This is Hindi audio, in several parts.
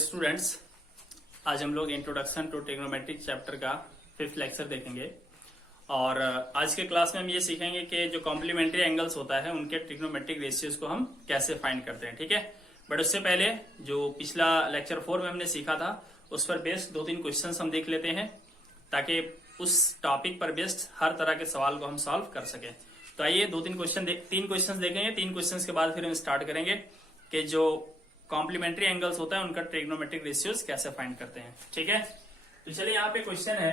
डियर स्टूडेंट्स, आज हम लोग इंट्रोडक्शन टू ट्रिग्नोमेट्रिक चैप्टर का 5th लेक्चर देखेंगे। और आज के क्लास में हम ये सीखेंगे कि जो कॉम्प्लीमेंट्री एंगल्स होता है उनके ट्रिग्नोमेट्रिक रेशियोज को हम कैसे फाइंड करते हैं। ठीक है, बट उससे पहले जो पिछला लेक्चर 4 में हमने सीखा था उस पर बेस्ड 2-3 क्वेश्चन हम देख लेते हैं ताकि उस टॉपिक पर बेस्ड हर तरह के सवाल को हम सॉल्व कर सकें। तो आइए 3 क्वेश्चन देखेंगे। 3 क्वेश्चन के बाद फिर हम स्टार्ट करेंगे कि जो कॉम्प्लीमेंट्री एंगल्स होता है उनका ट्रिग्नोमेट्रिक रेशियोज कैसे फाइंड करते हैं। ठीक है, तो चलिए यहाँ पे क्वेश्चन है,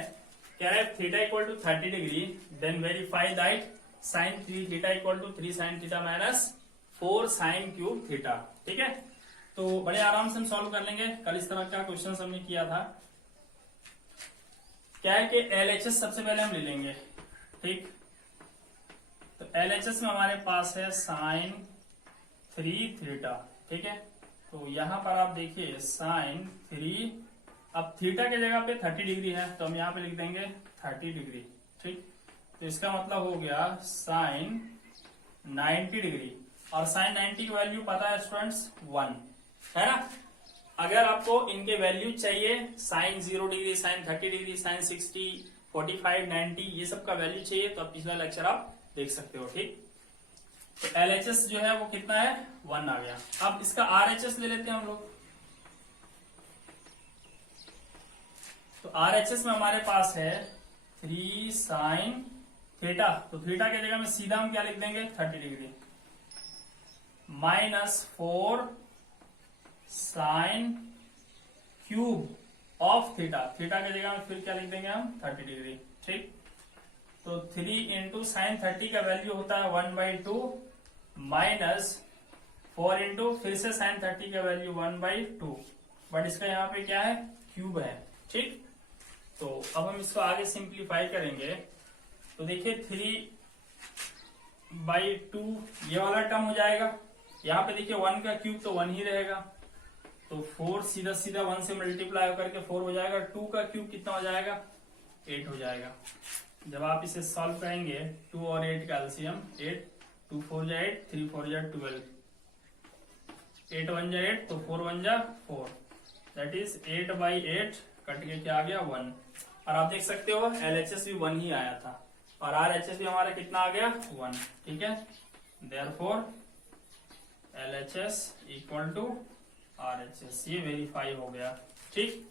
क्या है theta equal to 30 degree, then verify that sine 3 theta equal to 3 sine theta minus 4 sine cube theta. ठीक है, तो बड़े आराम से हम सॉल्व कर लेंगे। कल इस तरह का क्वेश्चन हमने किया था। क्या है कि LHS सबसे पहले हम ले लेंगे। ठीक, तो LHS में हमारे पास है साइन 3 थीटा। ठीक है, तो यहां पर आप देखिए साइन 3, अब थीटा की जगह पे 30 डिग्री है तो हम यहाँ पे लिख देंगे 30 डिग्री। ठीक, तो इसका मतलब हो गया साइन 90 डिग्री, और साइन 90 की वैल्यू पता है स्टूडेंट्स 1 है ना। अगर आपको इनके वैल्यू चाहिए, sine 0 degree, sine 30 degree, sine 60, 45, 90 ये सब का वैल्यू चाहिए तो आप पिछला लेक्चर आप देख सकते हो। ठीक, तो LHS जो है वो कितना है 1 आ गया। अब इसका RHS ले लेते हैं हम लोग। तो RHS में हमारे पास है 3 साइन थीटा, तो थीटा की जगह में सीधा हम क्या लिख देंगे 30 degree minus 4 sine cube of theta, theta की जगह में फिर क्या लिख देंगे हम 30 डिग्री। ठीक, तो 3 इंटू साइन 30 का वैल्यू होता है 1/2 माइनस 4 इंटू फिर से साइन 30 का वैल्यू 1/2, बट इसका यहाँ पे क्या है क्यूब है। ठीक, तो अब हम इसको आगे सिंप्लीफाई करेंगे तो देखिए 3/2 ये वाला टर्म हो जाएगा। यहाँ पे देखिए 1 का क्यूब तो 1 ही रहेगा, तो 4 सीधा सीधा 1 से मल्टीप्लाई करके 4 हो जाएगा। 2 का क्यूब कितना हो जाएगा 8 हो जाएगा। जब आप इसे सॉल्व करेंगे 2 और 8 का एलसीएम 8, 2 4 जा 8, 3 4 जा 12, 8 1 जा 8, तो 4 1 जा 4, दैट इज 8/8 कट के क्या आ गया 1। और आप देख सकते हो LHS भी 1 ही आया था और RHS भी हमारा कितना आ गया 1। ठीक है, therefore LHS equal to RHS, ये वेरीफाई हो गया। ठीक,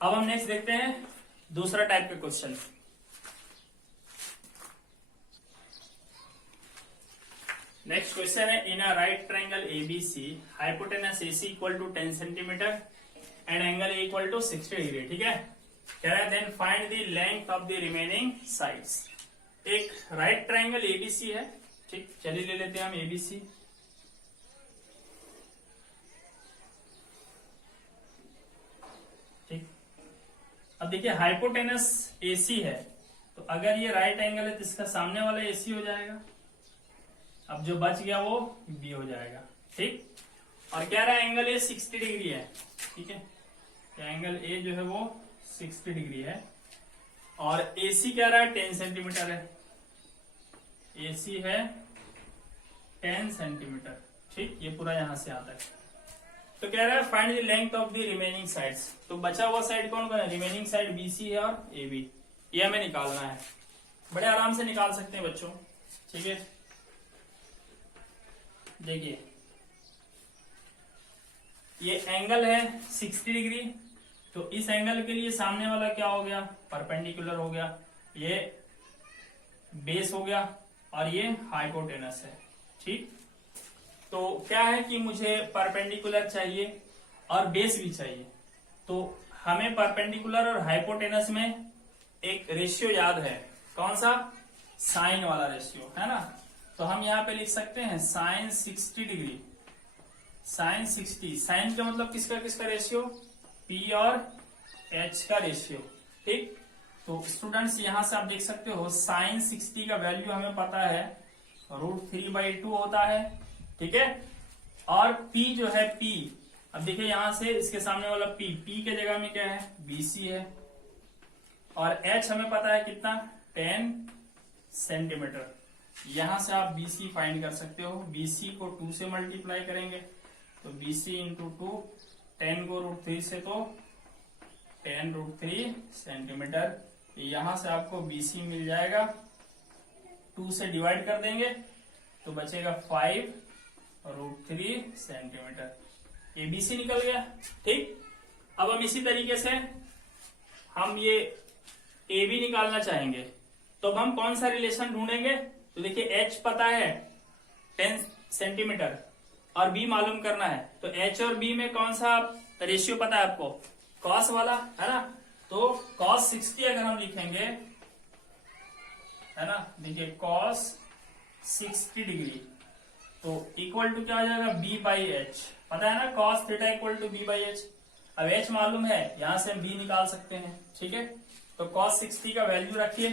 अब हम नेक्स्ट देखते हैं दूसरा टाइप के क्वेश्चन। नेक्स्ट क्वेश्चन है, in a right triangle ABC hypotenuse AC equal to 10 centimetre and angle A equal to 60 degree. ठीक है, कह रहा है then find the length of the remaining sides. एक राइट ट्रायंगल ABC है। ठीक, चलिए ले लेते हैं हम ABC। ठीक, अब देखिए हाइपोटेनस AC है, तो अगर ये राइट एंगल है तो इसका सामने वाला AC हो जाएगा। अब जो बच गया वो B हो जाएगा। ठीक, और कह रहा है एंगल A 60 डिग्री है। ठीक है, तो एंगल A जो है वो 60 डिग्री है और AC कह रहा है 10 सेंटीमीटर है। AC है 10 सेंटीमीटर। ठीक, ये पूरा यहां से आता है। तो कह रहा है find the length of the remaining sides. तो बचा हुआ साइड कौन कौन है, रिमेनिंग साइड BC है और AB, ये हमें निकालना है। बड़े आराम से निकाल सकते हैं बच्चों। ठीक है, देखिए ये एंगल है 60 डिग्री, तो इस एंगल के लिए सामने वाला क्या हो गया परपेंडिकुलर हो गया, ये बेस हो गया और ये हाइपोटेनस है। ठीक, तो क्या है कि मुझे परपेंडिकुलर चाहिए और बेस भी चाहिए, तो हमें परपेंडिकुलर और हाइपोटेनस में एक रेशियो याद है, कौन सा, साइन वाला रेशियो है ना। तो हम यहाँ पे लिख सकते हैं साइन 60 डिग्री, साइन 60, साइन का मतलब किसका किसका रेशियो, P और H का रेशियो। ठीक, तो स्टूडेंट्स यहां से आप देख सकते हो साइन 60 का वैल्यू हमें पता है √3/2 होता है। ठीक है, और P जो है P, अब देखिए यहां से इसके सामने वाला P के जगह में क्या है BC है, और H हमें पता है कितना 10 सेंटीमीटर। यहां से आप BC फाइंड कर सकते हो। BC को 2 से मल्टीप्लाई करेंगे तो BC इंटू 2, 10 को √3 से तो 10√3 सेंटीमीटर। यहां से आपको BC मिल जाएगा, 2 से डिवाइड कर देंगे तो बचेगा 5√3 सेंटीमीटर। ये BC निकल गया। ठीक, अब हम इसी तरीके से हम ये AB निकालना चाहेंगे तो अब हम कौन सा रिलेशन ढूंढेंगे? तो देखिए H पता है 10 सेंटीमीटर और B मालूम करना है, तो H और B में कौन सा रेशियो पता है आपको? कॉस वाला, है ना। तो cos 60 अगर हम लिखेंगे, है ना, देखिए cos 60 डिग्री तो इक्वल टू क्या हो जाएगा? B/H। पता है ना cos theta equal to B/H। अब H मालूम है, यहां से हम B निकाल सकते हैं। ठीक है, तो cos 60 का वैल्यू रखिए।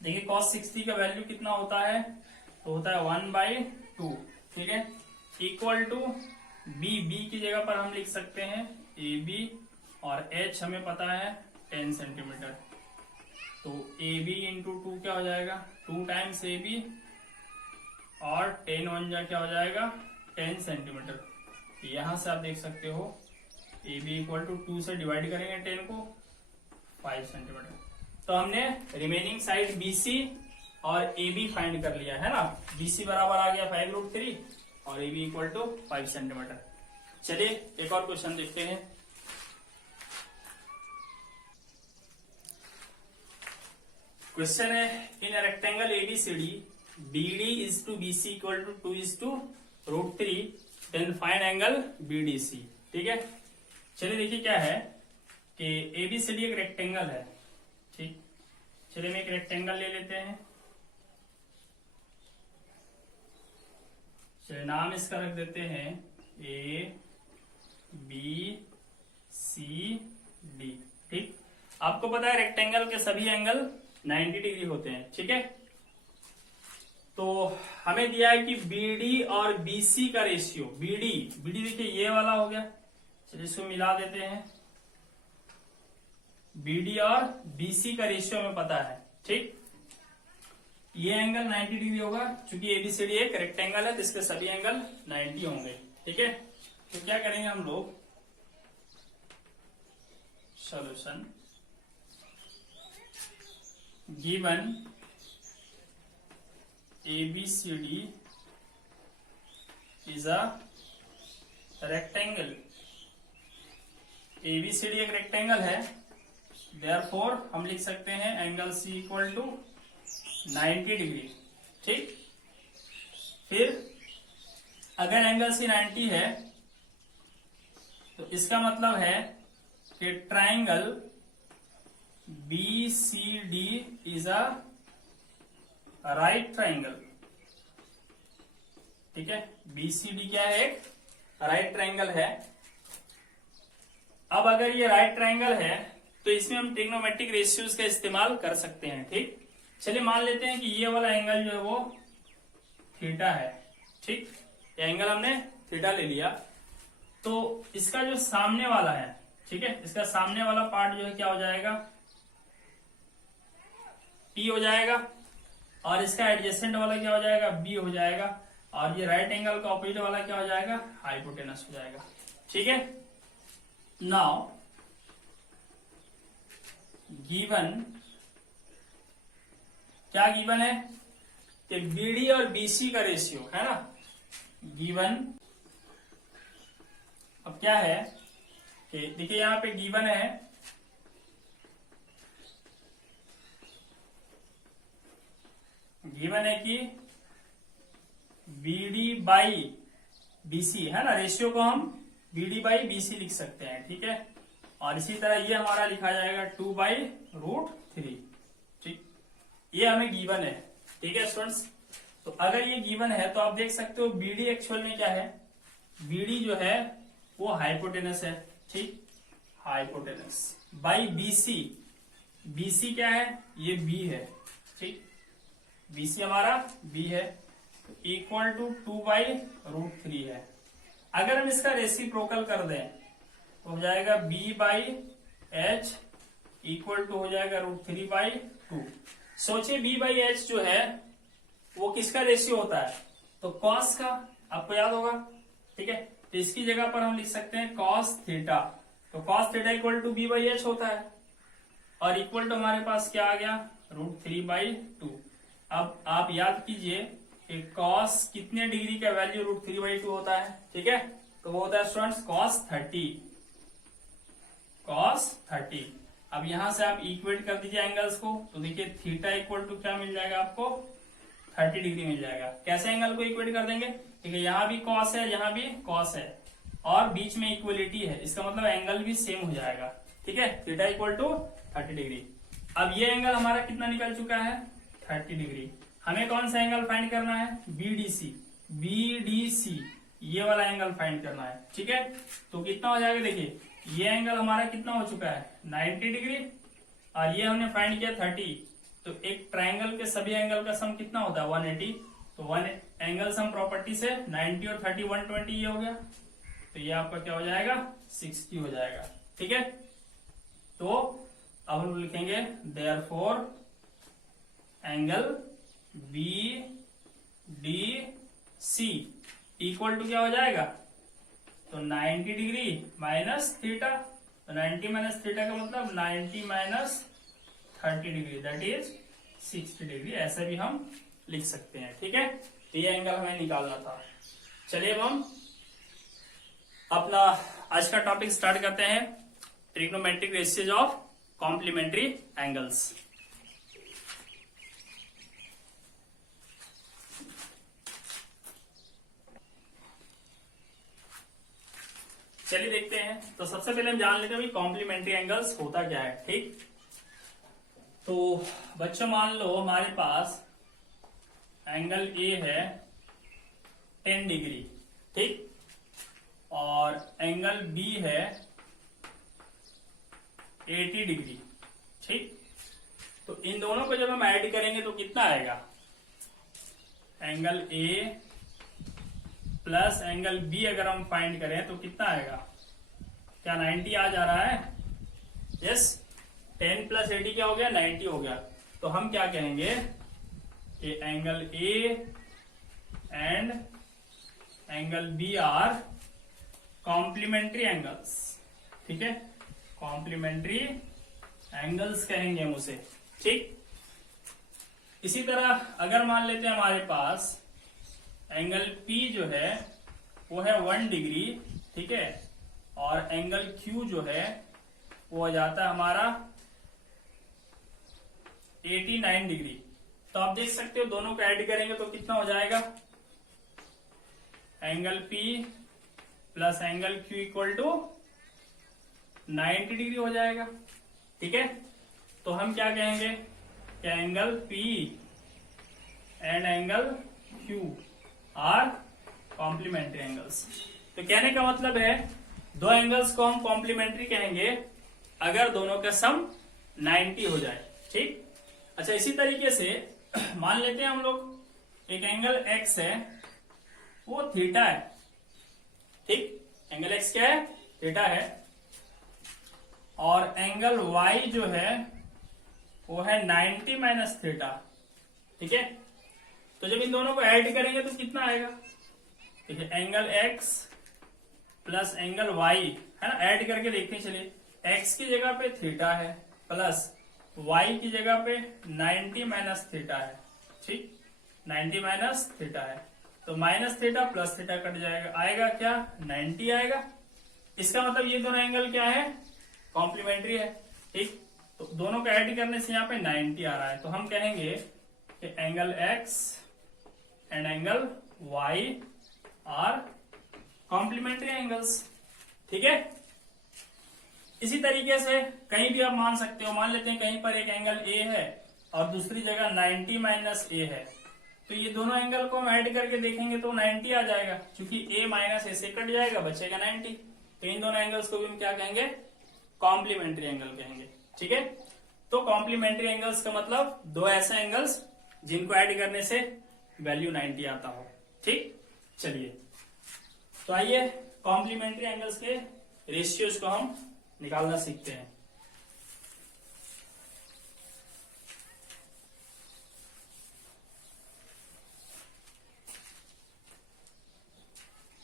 देखिए cos 60 का वैल्यू कितना होता है? तो होता है 1/2। ठीक है, इक्वल टू B की जगह पर हम लिख सकते हैं AB और H हमें पता है 10 सेंटीमीटर। तो AB इंटू 2 क्या हो जाएगा? 2 टाइम्स AB और 10 1 जा क्या हो जाएगा? 10 सेंटीमीटर। यहां से आप देख सकते हो AB इक्वल टू 2 से डिवाइड करेंगे 10 को, 5 सेंटीमीटर। तो हमने रिमेनिंग साइड BC और AB फाइंड कर लिया है ना। BC बराबर आ गया 5√3 और AB इक्वल टू 5 सेंटीमीटर। चलिए एक और क्वेश्चन देखते हैं। क्वेश्चन है, in rectangle ABCD BD is to BC equal to 2 is to √3, then find angle BDC। ठीक है, चलिए देखिए क्या है कि ABCD एक रेक्टेंगल है। ठीक, चलिए हम एक रेक्टेंगल ले लेते हैं। चलिए नाम इसका रख देते हैं ABCD। ठीक, आपको पता है रेक्टेंगल के सभी एंगल 90 डिग्री होते हैं। ठीक है, तो हमें दिया है कि BD और BC का रेशियो, BD देखिए ये वाला हो गया। चलिए इसको मिला देते हैं। BD और BC का रेशियो हमें पता है। ठीक, ये एंगल 90 डिग्री होगा, क्योंकि ABCD एक रेक्टेंगल है तो इसके सभी एंगल 90 होंगे। ठीक है, तो क्या करेंगे हम लोग? Solution, given ABCD is a rectangle. ABCD एक रेक्टेंगल है, देयरफॉर हम लिख सकते हैं angle C equal to 90 degree. ठीक, फिर अगर एंगल C 90 है तो इसका मतलब है कि triangle BCD is a right triangle. ठीक है, BCD क्या है? एक राइट ट्राइंगल है। अब अगर ये राइट ट्राइंगल है तो इसमें हम ट्रिग्नोमेट्रिक रेशियोज का इस्तेमाल कर सकते हैं। ठीक, चलिए मान लेते हैं कि ये वाला एंगल जो है वो थीटा है। ठीक, ये एंगल हमने थीटा ले लिया, तो इसका जो सामने वाला है, ठीक है, इसका सामने वाला पार्ट जो है क्या हो जाएगा? P हो जाएगा, और इसका एडजेसेंट वाला क्या हो जाएगा? B हो जाएगा, और ये राइट एंगल का ऑपोजिट वाला क्या हो जाएगा? हाइपोटेनस हो जाएगा। ठीक है, नाउ गिवन, क्या गिवन है कि BD और BC का रेशियो है ना, गिवन। अब क्या है कि देखिए यहां पे गिवन है कि BD बाई BC है ना, रेशियो को हम BD बाई BC लिख सकते हैं। ठीक है, और इसी तरह ये हमारा लिखा जाएगा 2/√3। ठीक, ये हमें गिवन है। ठीक है स्टूडेंट्स, तो अगर ये गिवन है तो आप देख सकते हो BD एक्चुअल में क्या है? BD जो है वो हाइपोटेनस है। ठीक, हाइपोटेनस बाई BC क्या है? ये B है। ठीक, BC हमारा B है, इक्वल टू 2/√3 है। अगर हम इसका रेसिप्रोकल कर दें तो हो जाएगा B/H इक्वल टू हो जाएगा √3/2। सोचिए B/H जो है वो किसका रेशियो होता है, तो कॉस का, आपको याद होगा। ठीक है, तो इसकी जगह पर हम लिख सकते हैं कॉस थीटा। तो cos theta equal to b by h होता है, और इक्वल टू हमारे पास क्या आ गया, √3/2। अब आप याद कीजिए कि कॉस कितने डिग्री का वैल्यू √3/2 होता है। ठीक है, तो वो होता है स्टूडेंट्स cos 30। अब यहां से आप इक्वेट कर दीजिए एंगल्स को, तो देखिए थीटा इक्वल टू क्या मिल जाएगा आपको, 30 डिग्री मिल जाएगा। कैसे एंगल को इक्वेट कर देंगे, ठीक है, यहाँ भी कॉस है, यहाँ भी कॉस है, और बीच में इक्वलिटी है, इसका मतलब एंगल भी सेम हो जाएगा। ठीक है, थीटा इक्वल टू 30 डिग्री। अब ये एंगल हमारा कितना निकल चुका है, 30 डिग्री। हमें कौन सा एंगल फाइंड करना है, बीडीसी, ये वाला एंगल फाइंड करना है। ठीक है, तो कितना हो जाएगा, देखिए ये एंगल हमारा कितना हो चुका है, 90 डिग्री, और ये हमने फाइंड किया 30। तो एक ट्राइंगल के सभी एंगल का सम कितना होता है, 180। तो वन एंगल सम प्रॉपर्टी से 90 और 30 120 ये हो गया, तो ये आपका क्या हो जाएगा, 60 हो जाएगा। ठीक है, तो अब हम लिखेंगे therefore angle BDC equal to क्या हो जाएगा, तो 90 डिग्री माइनस थीटा। तो 90 माइनस थीटा का मतलब 90 minus 30 degree, that is 60 degree, ऐसे भी हम लिख सकते हैं। ठीक है, तो ये एंगल हमें निकालना था। चलिए अब हम अपना आज का टॉपिक स्टार्ट करते हैं, trigonometric ratios of complementary angles. चलिए देखते हैं। तो सबसे पहले हम जान लेते हैं कॉम्प्लीमेंट्री एंगल्स होता क्या है। ठीक, तो बच्चों मान लो हमारे पास एंगल ए है 10 डिग्री, ठीक, और एंगल बी है 80 डिग्री। ठीक, तो इन दोनों को जब हम ऐड करेंगे तो कितना आएगा, angle A plus angle B अगर हम फाइंड करें तो कितना आएगा, क्या 90 आ जा रहा है, यस, 10 प्लस 80 क्या हो गया, 90 हो गया। तो हम क्या कहेंगे कि angle A and angle B are complementary angles. ठीक है, कॉम्प्लीमेंट्री एंगल्स कहेंगे हम उसे। ठीक, इसी तरह अगर मान लेते हैं हमारे पास एंगल P जो है वो है 1 डिग्री, ठीक है, और एंगल Q जो है वो आ जाता है हमारा 89 डिग्री। तो आप देख सकते हो दोनों को ऐड करेंगे तो कितना हो जाएगा, angle P plus angle Q equal to 90 degree हो जाएगा। ठीक है, तो हम क्या कहेंगे कि angle P and angle Q are complementary angles. तो कहने का मतलब है दो एंगल्स को हम कॉम्प्लीमेंट्री कहेंगे अगर दोनों का सम 90 हो जाए। ठीक, अच्छा, इसी तरीके से मान लेते हैं हम लोग एक एंगल x है वो थीटा है। ठीक, एंगल x क्या है, थीटा है, और एंगल y जो है वो है 90 माइनस थीटा। ठीक है, तो जब इन दोनों को ऐड करेंगे तो कितना आएगा, ठीक है, angle x plus angle y है ना, ऐड करके देखते चलिए, x की जगह पे थीटा है प्लस y की जगह पे 90 माइनस थीटा है। ठीक, 90 माइनस थीटा है, तो minus theta plus theta cut जाएगा, आएगा क्या, 90 आएगा। इसका मतलब ये दोनों एंगल क्या है, कॉम्प्लीमेंट्री है। ठीक, तो दोनों को ऐड करने से यहाँ पे 90 आ रहा है, तो हम कहेंगे कि angle x and angle y are complementary angles. ठीक है, इसी तरीके से कहीं भी आप मान सकते हो, मान लेते हैं कहीं पर एक एंगल A है और दूसरी जगह 90 माइनस A है, तो ये दोनों एंगल को हम ऐड करके देखेंगे तो 90 आ जाएगा, क्योंकि A माइनस A से कट जाएगा, बचेगा 90। तो इन दोनों एंगल्स को भी हम क्या कहेंगे, कॉम्प्लीमेंट्री एंगल कहेंगे। ठीक है, तो कॉम्प्लीमेंट्री एंगल्स का मतलब दो ऐसे एंगल्स जिनको ऐड करने से वैल्यू 90 आता हो। ठीक, चलिए तो आइए कॉम्प्लीमेंट्री एंगल्स के रेशियोज को हम निकालना सीखते हैं।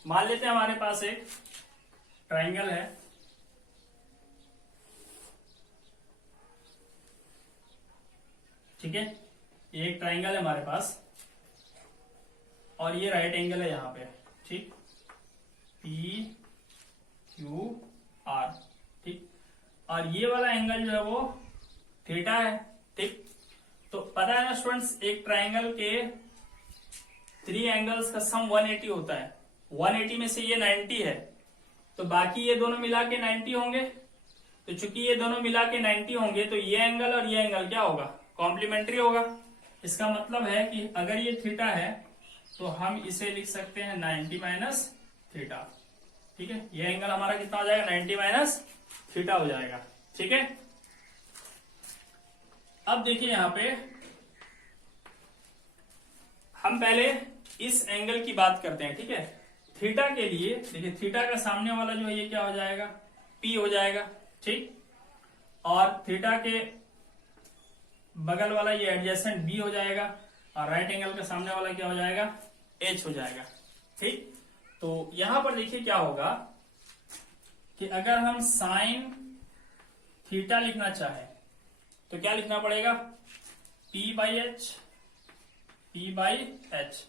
मान लेते हैं हमारे पास एक ट्राइंगल है, ठीक है, ये एक ट्राइंगल है हमारे पास और ये राइट एंगल है यहां पे, ठीक, पी क्यू आर, ठीक, और ये वाला एंगल जो है वो थीटा है, ठीक। तो पता है ना स्टूडेंट्स, एक ट्राइंगल के 3 एंगल्स का सम 180 होता है, 180 में से ये 90 है, तो बाकी ये दोनों मिला के 90 होंगे। तो चूंकि ये दोनों मिला के 90 होंगे तो ये एंगल और ये एंगल क्या होगा, कॉम्प्लीमेंट्री होगा। इसका मतलब है कि अगर ये थीटा है तो हम इसे लिख सकते हैं 90 माइनस थीटा, ठीक है। ये एंगल हमारा कितना हो जाएगा, 90 माइनस थीटा हो जाएगा, ठीक है। अब देखिए यहां पे हम पहले इस एंगल की बात करते हैं, ठीक है। थीटा के लिए देखिए, थीटा का सामने वाला जो है ये क्या हो जाएगा, पी हो जाएगा, ठीक, और थीटा के बगल वाला ये एडजेसेंट बी हो जाएगा और राइट एंगल का सामने वाला क्या हो जाएगा, एच हो जाएगा, ठीक। तो यहां पर देखिए क्या होगा कि अगर हम साइन थीटा लिखना चाहें तो क्या लिखना पड़ेगा, P by H, P by H,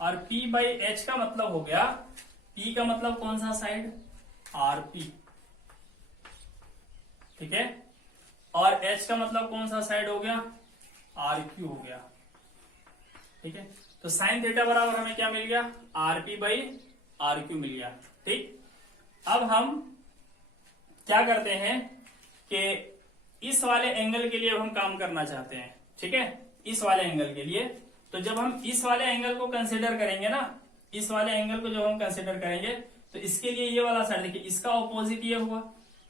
और P बाई एच का मतलब हो गया, P का मतलब कौन सा साइड, RP, ठीक है, और H का मतलब कौन सा साइड हो गया, RQ हो गया, ठीक है। तो साइन थीटा बराबर हमें क्या मिल गया, RP बाई RQ मिल गया, ठीक। अब हम क्या करते हैं कि इस वाले एंगल के लिए हम काम करना चाहते हैं, ठीक है, इस वाले एंगल के लिए। तो जब हम इस वाले एंगल को कंसीडर करेंगे ना, इस वाले एंगल को जब हम कंसीडर करेंगे तो इसके लिए ये वाला साइड देखिए, इसका ऑपोजिट ये हुआ,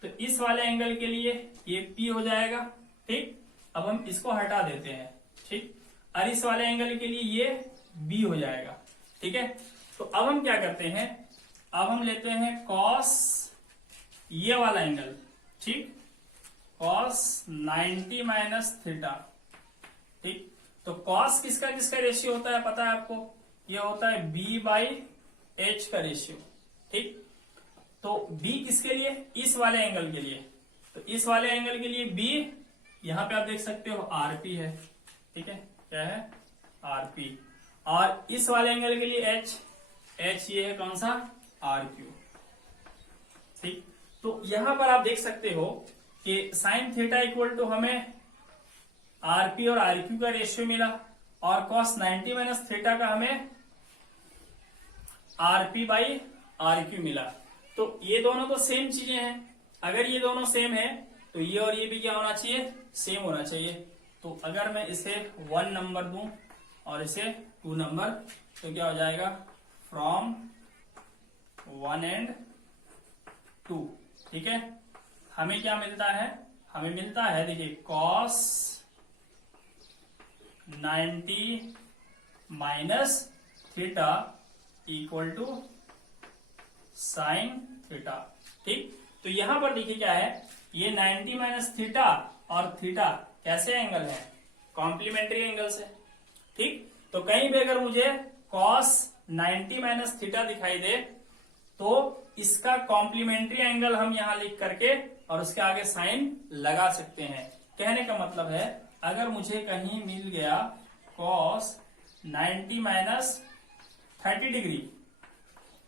तो इस वाले एंगल के लिए ये P हो जाएगा, ठीक। अब हम इसको हटा देते हैं, ठीक, और इस वाले एंगल के लिए ये B हो जाएगा, ठीक है। तो अब हम क्या करते हैं, अब हम लेते हैं कॉस ये वाला एंगल, ठीक, कॉस 90 माइनस थीटा, ठीक। तो कॉस किसका किसका रेशियो होता है पता है आपको, ये होता है B बाई एच का रेशियो, ठीक। तो B किसके लिए, इस वाले एंगल के लिए, तो इस वाले एंगल के लिए B यहां पे आप देख सकते हो RP है, ठीक है, क्या है, RP, और इस वाले एंगल के लिए H ये है कौन सा, RQ, ठीक। तो यहां पर आप देख सकते हो कि साइन थीटा इक्वल टू हमें RP और RQ का रेशियो मिला, और कॉस 90 माइनस थीटा का हमें RP बाई RQ मिला। तो ये दोनों तो सेम चीजें हैं, अगर ये दोनों सेम है तो ये और ये भी क्या होना चाहिए, सेम होना चाहिए। तो अगर मैं इसे 1 नंबर दूं और इसे 2 नंबर, तो क्या हो जाएगा, फ्रॉम 1 एंड 2, ठीक है। हमें क्या मिलता है, हमें मिलता है देखिए cos 90 minus theta equal to sine theta, ठीक। तो यहां पर देखिए क्या है, ये 90 माइनस थीटा और थीटा कैसे एंगल है, कॉम्प्लीमेंट्री एंगल्स है, ठीक। तो कहीं भी अगर मुझे कॉस 90 माइनस थीटा दिखाई दे तो इसका कॉम्प्लीमेंट्री एंगल हम यहां लिख करके और उसके आगे साइन लगा सकते हैं। कहने का मतलब है, अगर मुझे कहीं मिल गया कॉस 90 माइनस 30 डिग्री,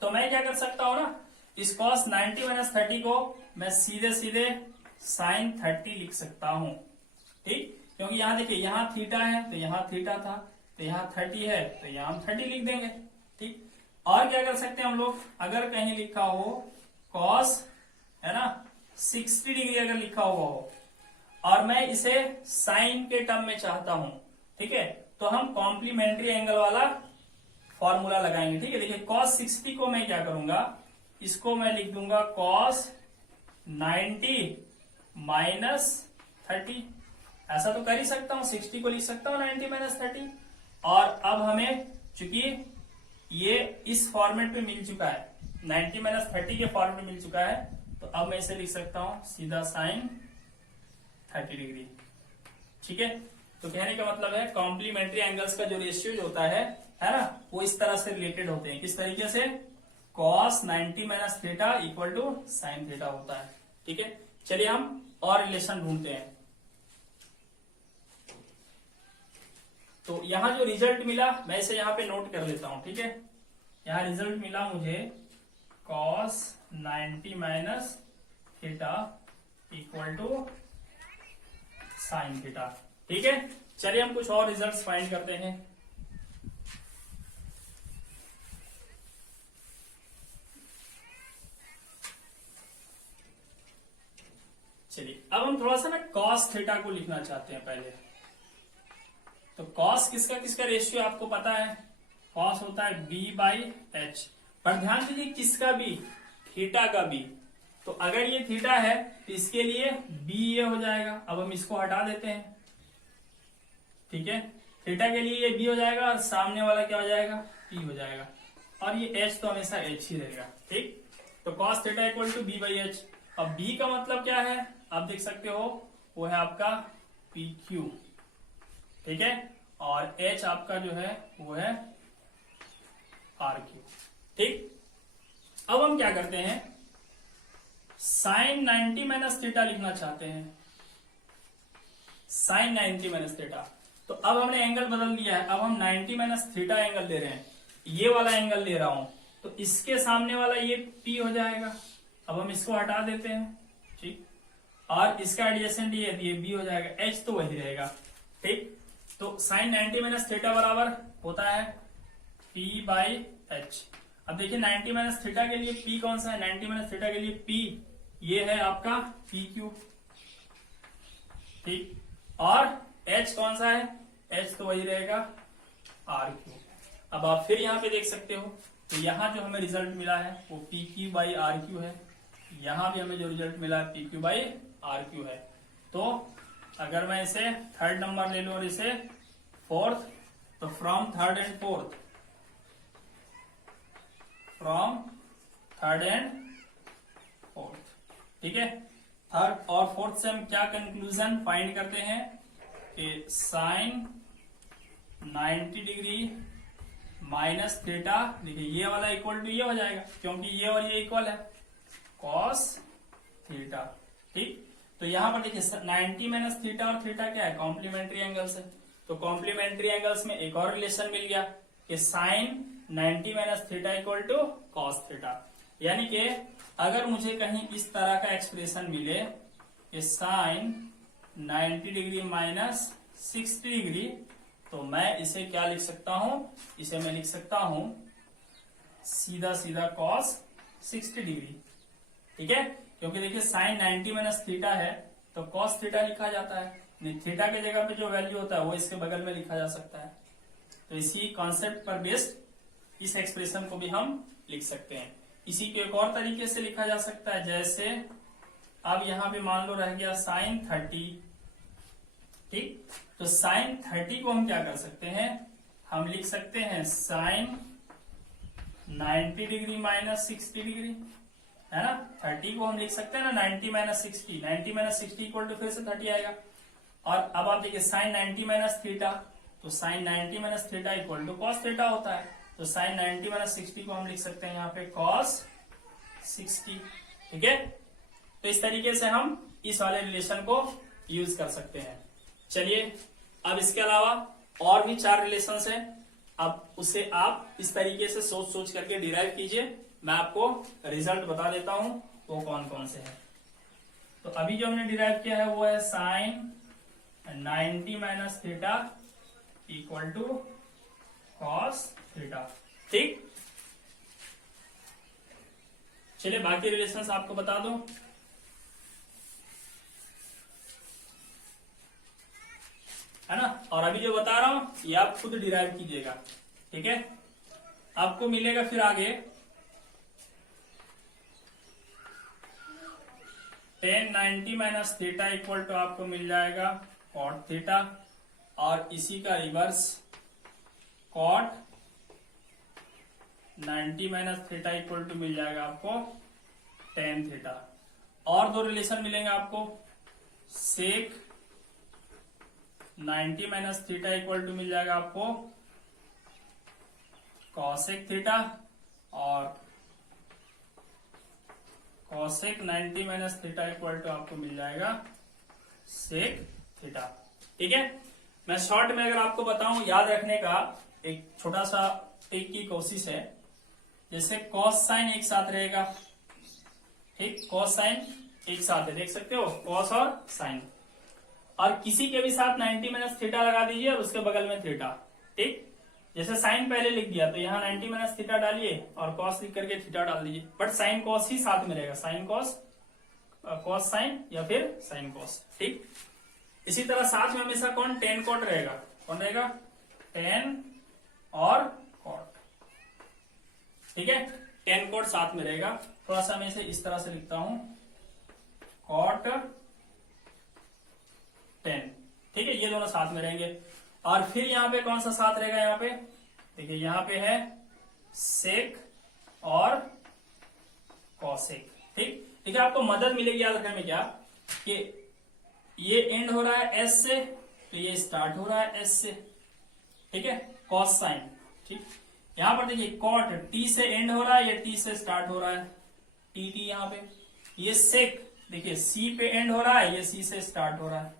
तो मैं क्या कर सकता हूं ना, इस कॉस 90 माइनस 30 को मैं सीधे सीधे साइन 30 लिख सकता हूं, ठीक। क्योंकि यहां देखिए, यहां थीटा है तो यहां थीटा था, तो यहां 30 है तो यहां हम 30 लिख देंगे, ठीक। और क्या कर सकते हैं हम लोग, अगर कहीं लिखा हो कॉस है ना 60 डिग्री अगर लिखा हुआ हो और मैं इसे साइन के टर्म में चाहता हूं, ठीक है, तो हम कॉम्प्लीमेंट्री एंगल वाला फॉर्मूला लगाएंगे, ठीक है। देखिए कॉस 60 को मैं क्या करूंगा, इसको मैं लिख दूंगा कॉस 90 माइनस 30, ऐसा तो कर ही सकता हूं, 60 को लिख सकता हूं 90 माइनस 30। और अब हमें चूंकि ये इस फॉर्मेट पे मिल चुका है, 90 माइनस 30 के फॉर्मेट में मिल चुका है, तो अब मैं इसे लिख सकता हूं सीधा साइन 30 डिग्री, ठीक है। तो कहने का मतलब है कॉम्प्लीमेंट्री एंगल्स का जो रेशियो होता है ना, वो इस तरह से रिलेटेड होते हैं, किस तरीके से, cos 90 minus theta equal to sine theta होता है। ठीक है, चलिए हम और रिलेशन ढूंढते हैं। तो यहां जो रिजल्ट मिला मैं इसे यहां पे नोट कर लेता हूं। ठीक है, यहां रिजल्ट मिला मुझे cos 90 minus theta equal to sine theta. ठीक है, चलिए हम कुछ और रिजल्ट्स फाइंड करते हैं। चलिए अब हम थोड़ा सा ना कॉस थीटा को लिखना चाहते हैं पहले। तो कॉस किसका किसका रेशियो आपको पता है, कॉस होता है b बाई एच। पर ध्यान दीजिए किसका भी, थीटा का भी। तो अगर ये थीटा है तो इसके लिए b ये हो जाएगा। अब हम इसको हटा देते हैं। ठीक है, थीटा के लिए ये b हो जाएगा और सामने वाला क्या हो जाएगा, p हो जाएगा। और ये h तो हमेशा h ही रहेगा। ठीक, तो cos theta equal to b by h. अब b का मतलब क्या है आप देख सकते हो, वो है आपका PQ। ठीक है, और h आपका जो है वो है RQ। ठीक, अब हम क्या करते हैं, साइन 90 माइनस थीटा लिखना चाहते हैं। साइन 90 माइनस थीटा, तो अब हमने एंगल बदल दिया है। अब हम 90 माइनस थीटा एंगल ले रहे हैं, ये वाला एंगल ले रहा हूं। तो इसके सामने वाला ये P हो जाएगा। अब हम इसको हटा देते हैं। ठीक, और इसका एडजेसेंट ये B हो जाएगा, H तो वही रहेगा। ठीक, तो साइन 90 माइनस थीटा बराबर होता है P बाई एच। अब देखिए 90 माइनस थीटा के लिए P कौन सा है, 90 माइनस थीटा के लिए P ये है आपका PQ। ठीक, और H कौन सा है, H तो वही रहेगा RQ। अब आप फिर यहाँ पे देख सकते हो, तो यहाँ जो हमें रिजल्ट मिला है वो PQ बाई RQ है। यहाँ भी हमें जो रिजल्ट मिला है PQ बाई RQ है। तो अगर मैं इसे थर्ड नंबर ले लूं और इसे फोर्थ, तो from third and fourth, from third and fourth. ठीक है, थर्ड और फोर्थ से हम क्या कंक्लूजन फाइंड करते हैं कि साइन 90 डिग्री माइनस थीटा, देखिए ये वाला इक्वल टू ये हो जाएगा क्योंकि ये और ये इक्वल है, कॉस थीटा। ठीक, तो यहां पर देखिए 90 माइनस थीटा और थीटा क्या है, कॉम्प्लीमेंट्री एंगल्स है। तो कॉम्प्लीमेंट्री एंगल्स में एक और रिलेशन मिल गया कि sine 90 minus theta equal to cos theta. यानी कि अगर मुझे कहीं इस तरह का एक्सप्रेशन मिले कि साइन 90 डिग्री माइनस 60 डिग्री, तो मैं इसे क्या लिख सकता हूं, इसे मैं लिख सकता हूं सीधा सीधा कॉस 60 डिग्री। ठीक है, क्योंकि देखिए साइन 90 माइनस थीटा है तो कॉस थीटा लिखा जाता है, नहीं थीटा के जगह पे जो वैल्यू होता है वो इसके बगल में लिखा जा सकता है। तो इसी कॉन्सेप्ट पर बेस्ड इस एक्सप्रेशन को भी हम लिख सकते हैं। इसी को एक और तरीके से लिखा जा सकता है, जैसे अब यहां पे मान लो रह गया साइन 30। ठीक, तो साइन 30 को हम क्या कर सकते हैं, हम लिख सकते हैं साइन 90 डिग्री माइनस 60 डिग्री, है ना। 30 को हम लिख सकते हैं ना 90 माइनस 60, 90 माइनस 60 इक्वल टू फिर से 30 आएगा। और अब आप देखिए साइन 90 माइनस थीटा, तो sine 90 minus theta equal to cos theta होता है। तो साइन 90 माइनस 60 को हम लिख सकते हैं यहाँ पे कॉस 60। ठीक है, तो इस तरीके से हम इस वाले रिलेशन को यूज कर सकते हैं। चलिए अब इसके अलावा और भी 4 रिलेशंस हैं, अब उसे आप इस तरीके से सोच सोच करके डिराइव कीजिए। मैं आपको रिजल्ट बता देता हूं वो कौन कौन से हैं। तो अभी जो हमने डिराइव किया है वो है sine 90 minus theta equal to cos theta. ठीक, चलिए बाकी रिलेशंस आपको बता दो। है ना, और अभी जो बता रहा हूं ये आप खुद डिराइव कीजिएगा। ठीक है, आपको मिलेगा फिर आगे tan 90 minus theta equal to आपको मिल जाएगा कॉट थीटा, और इसी का reverse cot 90 minus theta equal to मिल जाएगा आपको tan थीटा। और 2 रिलेशन मिलेंगे आपको, sec 90 minus theta equal to मिल जाएगा आपको कॉसेक थीटा, और cosec 90 minus theta equal to आपको मिल जाएगा सेक थीटा। ठीक है, मैं शॉर्ट में अगर आपको बताऊं याद रखने का एक छोटा सा ट्रिक की कोशिश है। जैसे कॉस साइन एक साथ रहेगा, ठीक, कॉस साइन एक साथ है, देख सकते हो, कॉस और साइन, और किसी के भी साथ 90 माइनस थीटा लगा दीजिए और उसके बगल में थीटा। ठीक, जैसे साइन पहले लिख दिया तो यहाँ 90 माइनस थीटा डालिए और कॉस लिख करके थीटा डाल दीजिए, बट साइन कॉस ही साथ में रहेगा, साइन कॉस, कॉस साइन या फिर साइन कॉस। ठीक, इसी तरह साथ में हमेशा कौन, टेन कॉट रहेगा, कौन रहेगा, टेन और कॉट। ठीक है, टेन कॉट साथ में रहेगा। थोड़ा सा मैं इसे इस तरह से लिखता हूं, कॉट टेन। ठीक है, ये दोनों साथ में रहेंगे। और फिर यहाँ पे कौन सा साथ रहेगा, यहाँ पे देखिए, यहाँ पे है सेक और कॉसेक। ठीक, ठीक है, आपको मदद मिलेगी याद रखने में क्या, कि ये एंड हो रहा है एस से तो ये स्टार्ट हो रहा है एस से। ठीक है, कॉस साइन। ठीक, यहां पर देखिए कॉट टी से एंड हो रहा है, ये टी से स्टार्ट हो रहा है, टी टी यहाँ पे। ये सेक देखिए सी पे एंड हो रहा है, ये सी से स्टार्ट हो रहा है।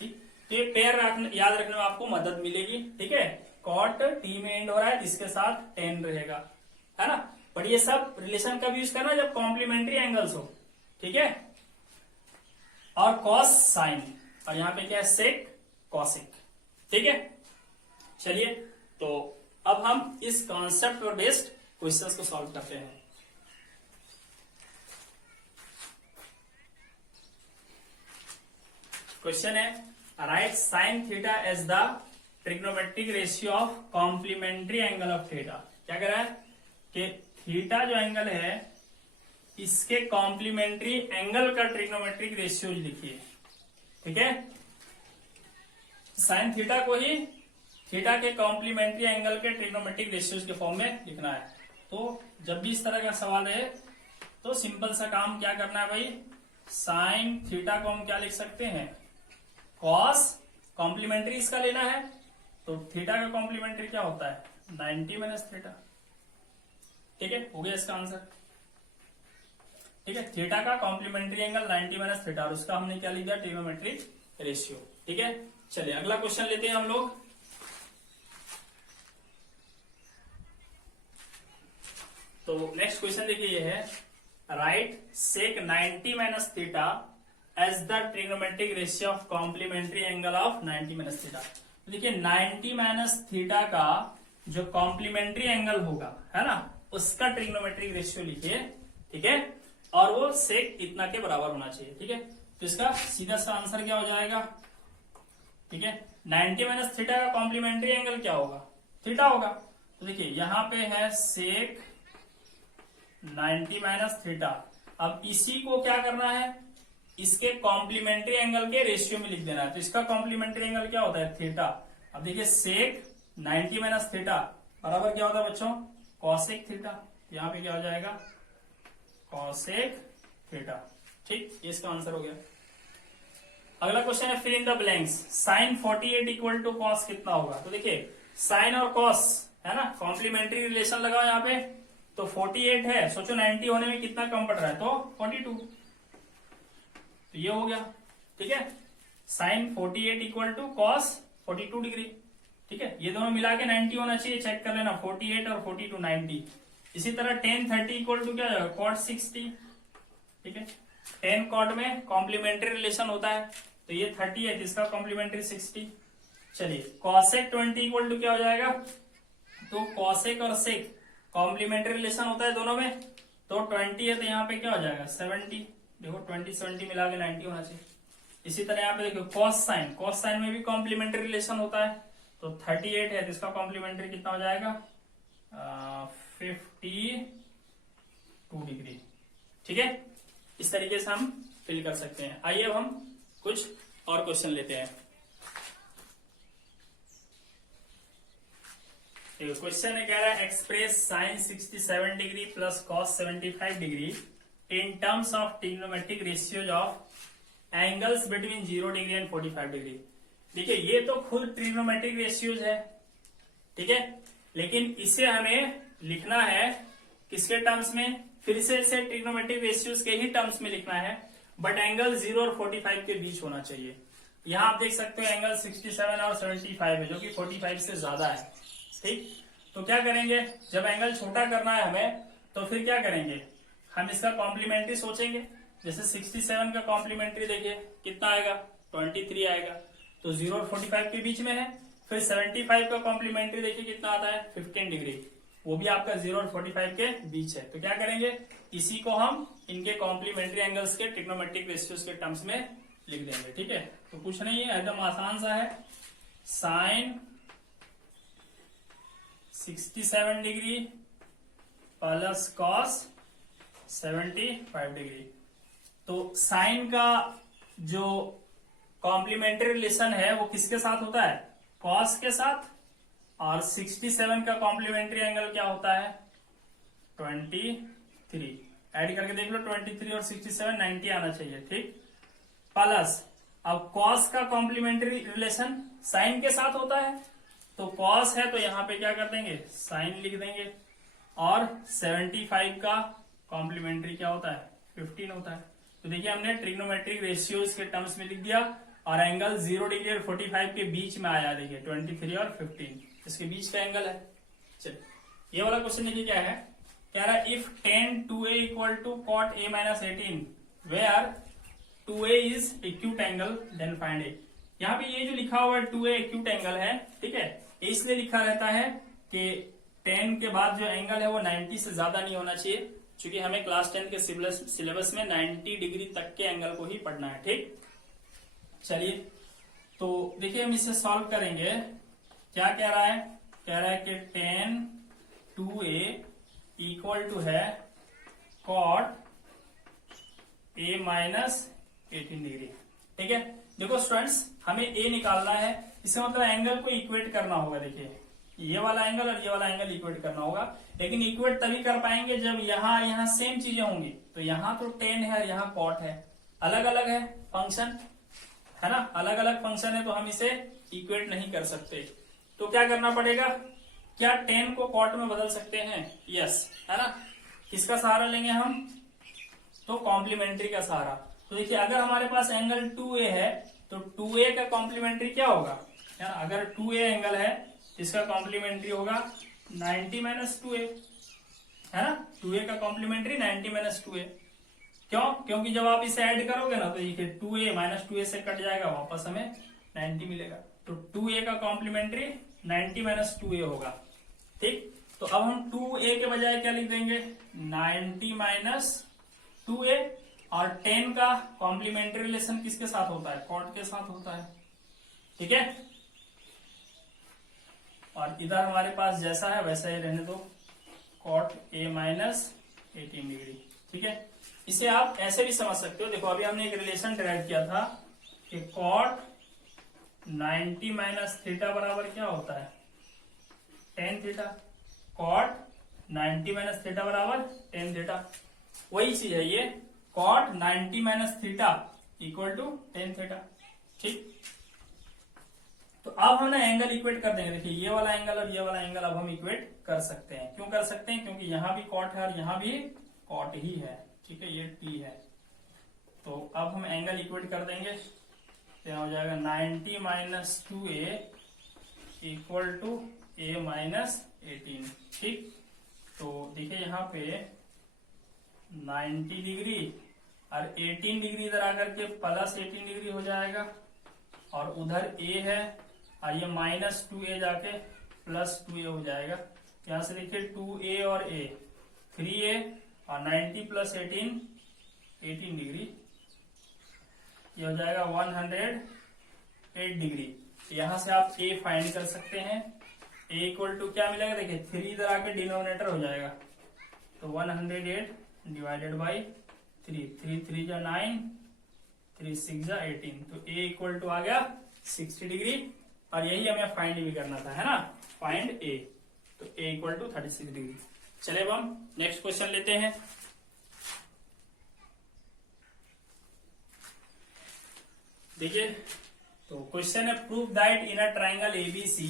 ठीक, तो ये पेयर याद रखने में आपको मदद मिलेगी। ठीक है, कॉट टी में एंड हो रहा है, इसके साथ टेन रहेगा, है ना। बट ये सब रिलेशन कब यूज करना, जब कॉम्प्लीमेंट्री एंगल्स हो। ठीक है, और कॉस साइन, और यहाँ पे क्या है, सेक कॉसिक। ठीक है, चलिए तो अब हम इस कॉन्सेप्ट पर बेस्ड क्वेश्चंस को सॉल्व करते हैं। क्वेश्चन है, write sine theta as the trigonometric ratio of complementary angle of theta. क्या कह रहा है कि थीटा जो एंगल है इसके कॉम्प्लीमेंट्री एंगल का ट्रिग्नोमेट्रिक रेशियो लिखिए। ठीक है, साइन थीटा को ही थीटा के कॉम्प्लीमेंट्री एंगल के ट्रिग्नोमेट्रिक रेशियोज के फॉर्म में लिखना है। तो जब भी इस तरह का सवाल है तो सिंपल सा काम क्या करना है भाई, साइन थीटा को हम क्या लिख सकते हैं, कॉस, कॉम्प्लीमेंट्री इसका लेना है तो थीटा का कॉम्प्लीमेंट्री क्या होता है, 90 माइनस थीटा। ठीक है, हो गया इसका आंसर। ठीक है, थीटा का कॉम्प्लीमेंट्री एंगल 90 माइनस थीटा, और उसका हमने क्या लिख दिया, ट्रिग्नोमेट्रिक रेशियो। ठीक है, चलिए अगला क्वेश्चन लेते हैं हम लोग। तो नेक्स्ट क्वेश्चन देखिए, ये है, write sec 90 minus theta as the trigonometric ratio of complementary angle of 90 minus theta. तो देखिए 90 माइनस थीटा का जो कॉम्प्लीमेंट्री एंगल होगा, है ना, उसका ट्रिग्नोमेट्रिक रेशियो लिखिए। ठीक है, और वो सेक इतना के बराबर होना चाहिए। ठीक है, तो इसका सीधा सा आंसर क्या हो जाएगा, ठीक है, 90 माइनस थीटा का कॉम्प्लीमेंट्री एंगल क्या होगा, थीटा होगा। तो देखिए यहाँ पे है सेक 90 माइनस थीटा। अब इसी को क्या करना है, इसके कॉम्प्लीमेंट्री एंगल के रेशियो में लिख देना है। तो इसका कॉम्प्लीमेंट्री एंगल क्या होता है, थीटा। अब देखिए सेक 90 माइनस थीटा बराबर क्या होता है बच्चों, कॉसेक थीटा। यहाँ पे क्या हो जाएगा, कॉसेक थीटा। ठीक, ये इसका आंसर हो गया। अगला क्वेश्चन है, fill in the blanks. Sine 48 equal to cos कितना होगा। तो देखिए साइन और कॉस है ना, कॉम्प्लीमेंट्री रिलेशन लगाओ यहाँ पे। तो 48 है, सोचो 90 होने में कितना कम पड़ रहा है, तो 42। तो ये हो गया। ठीक है, sine 48 equal to cos 42 degree. ठीक है, ये दोनों मिला के 90 होना चाहिए, चेक कर लेना, 48 और 42 90। इसी तरह tan 30 इक्वल टू क्या जाएगा, कॉट 60। ठीक है, tan कॉट में कॉम्प्लीमेंट्री रिलेशन होता है, तो ये 30 है, इसका कॉम्प्लीमेंट्री 60। चलिए कॉसेक 20 इक्वल टू क्या हो जाएगा, तो कॉसेक और सेक कॉम्प्लीमेंट्री रिलेशन होता है दोनों में, तो 20 है, तो यहाँ पे क्या हो जाएगा 70। देखो 20 70 मिला के 90 होना चाहिए। इसी तरह यहाँ पे देखो कॉस साइन में भी कॉम्प्लीमेंट्री रिलेशन होता है, तो 38 है, तो इसका कॉम्प्लीमेंट्री कितना हो जाएगा 52 डिग्री। ठीक है, इस तरीके से हम फिल कर सकते हैं। आइए अब हम कुछ और क्वेश्चन लेते हैं। क्वेश्चन है, कह रहा है express sine 67 degree plus cos 75 degree in terms of trigonometric ratios of angles between 0 degree and 45 degree. देखिए ये तो खुद ट्रिग्नोमेट्रिक रेशियोज है, ठीक है, लेकिन इसे हमें लिखना है किसके टर्म्स में, फिर से इसे ट्रिग्नोमेट्रिक रेशियोज के ही टर्म्स में लिखना है, बट एंगल 0 और 45 के बीच होना चाहिए। यहाँ आप देख सकते हो एंगल 67 और 75 है, जो कि 45 से ज्यादा है। ठीक, तो क्या करेंगे, जब एंगल छोटा करना है हमें, तो फिर क्या करेंगे, हम इसका कॉम्प्लीमेंट्री सोचेंगे। जैसे 67 का कॉम्प्लीमेंट्री देखिए कितना आएगा, 23 आएगा, तो 0 और 45 के बीच में है। फिर 75 का कॉम्प्लीमेंट्री देखिए कितना आता है, 15 डिग्री, वो भी आपका 0 और 45 के बीच है। तो क्या करेंगे, इसी को हम इनके कॉम्प्लीमेंट्री एंगल्स के ट्रिग्नोमेट्रिक रेशियोज के टर्म्स में लिख देंगे। ठीक है, तो कुछ नहीं है, एकदम आसान सा है। Sine 67 degree plus cos 75 degree. तो साइन का जो कॉम्प्लीमेंट्री रिलेशन है वो किसके साथ होता है, कॉस के साथ, और 67 का कॉम्प्लीमेंट्री एंगल क्या होता है, 23। ऐड करके देख लो, 23 और 67 90 आना चाहिए। ठीक, प्लस अब कॉस का कॉम्प्लीमेंट्री रिलेशन साइन के साथ होता है, तो कॉस है तो यहां पे क्या कर देंगे, साइन लिख देंगे, और 75 का कॉम्प्लीमेंट्री क्या होता है, 15 होता है। तो देखिए हमने ट्रिग्नोमेट्रिक रेशियोज के टर्म्स में लिख दिया, और एंगल 0 डिग्री और 45 के बीच में आया। देखिए 23 और 15 इसके बीच का एंगल है। चलिए ये वाला क्वेश्चन देखिए क्या है, कह रहा है if tan 2a equal to cot a minus 18 where 2a is acute angle then find a। यहाँ पे ये जो लिखा हुआ है 2a एक्यूट एंगल है, ठीक है, इसलिए लिखा रहता है कि 10 के बाद जो एंगल है वो 90 से ज्यादा नहीं होना चाहिए, क्योंकि हमें क्लास 10 के सिलेबस में 90 डिग्री तक के एंगल को ही पढ़ना है। ठीक, चलिए तो देखिए हम इसे सॉल्व करेंगे। क्या कह रहा है, कह रहा है कि tan 2a इक्वल टू है cot a माइनस 18 डिग्री। ठीक है, देखो स्टूडेंट्स हमें a निकालना है, इससे मतलब एंगल को इक्वेट करना होगा। देखिए ये वाला एंगल और ये वाला एंगल इक्वेट करना होगा, लेकिन इक्वेट तभी कर पाएंगे जब यहाँ सेम चीजें होंगी। तो यहाँ तो tan है, यहाँ cot है, अलग अलग है फंक्शन, है ना, अलग अलग फंक्शन है, तो हम इसे इक्वेट नहीं कर सकते। तो क्या करना पड़ेगा, क्या tan को cot में बदल सकते हैं, यस, है ना। किसका सहारा लेंगे हम, तो कॉम्प्लीमेंट्री का सहारा। तो देखिए अगर हमारे पास एंगल 2a है तो 2a का कॉम्प्लीमेंट्री क्या होगा, है ना, अगर 2a एंगल है तो इसका कॉम्प्लीमेंट्री होगा 90 माइनस 2a, है ना, 2a का कॉम्प्लीमेंट्री 90 माइनस 2a। क्यों, क्योंकि जब आप इसे ऐड करोगे ना तो ये 2a माइनस 2a से कट जाएगा, वापस हमें 90 मिलेगा। तो 2a का कॉम्प्लीमेंट्री 90 माइनस 2a होगा। ठीक, तो अब हम 2a के बजाय क्या लिख देंगे, 90 माइनस 2a, और 10 का कॉम्प्लीमेंट्री रिलेशन किसके साथ होता है, cot के साथ होता है। ठीक है, और इधर हमारे पास जैसा है वैसा ही रहने दो, cot a माइनस 18 डिग्री। ठीक है, इसे आप ऐसे भी समझ सकते हो। देखो अभी हमने एक रिलेशन डिराइव किया था कि cot 90 माइनस थीटा बराबर क्या होता है, tan theta, cot 90 minus theta बराबर tan थीटा। वही चीज है ये, cot 90 minus theta equal to tan theta. ठीक, तो अब हम ना एंगल इक्वेट कर देंगे। देखिए ये वाला एंगल और ये वाला एंगल अब हम इक्वेट कर सकते हैं। क्यों कर सकते हैं, क्योंकि यहाँ भी cot है और यहाँ भी cot ही है। ठीक है, ये t है, तो अब हम एंगल इक्वेट कर देंगे, तो हो जाएगा 90 minus 2a equal to a minus 18। ठीक, तो देखिए यहाँ पे 90 डिग्री और 18 डिग्री इधर आकर के प्लस 18 डिग्री हो जाएगा, और उधर a है और ये माइनस 2a जाके प्लस 2a हो जाएगा। यहां से देखिए 2a और a 3a, और 90 प्लस 18 डिग्री, ये हो जाएगा 108 डिग्री। यहां से आप a फाइंड कर सकते हैं। a इक्वल टू क्या मिलेगा, देखिए 3 इधर आके डिनोमिनेटर हो जाएगा, तो 108 डिवाइडेड बाई 3, 3 3 जा 9, 3 6 जा 18, तो a इक्वल टू आ गया 60 डिग्री, और यही हमें फाइंड भी करना था, है ना, फाइंड a, तो a इक्वल टू 36 डिग्री। चले अब हम नेक्स्ट क्वेश्चन लेते हैं। देखिए तो क्वेश्चन है, prove that in a triangle ABC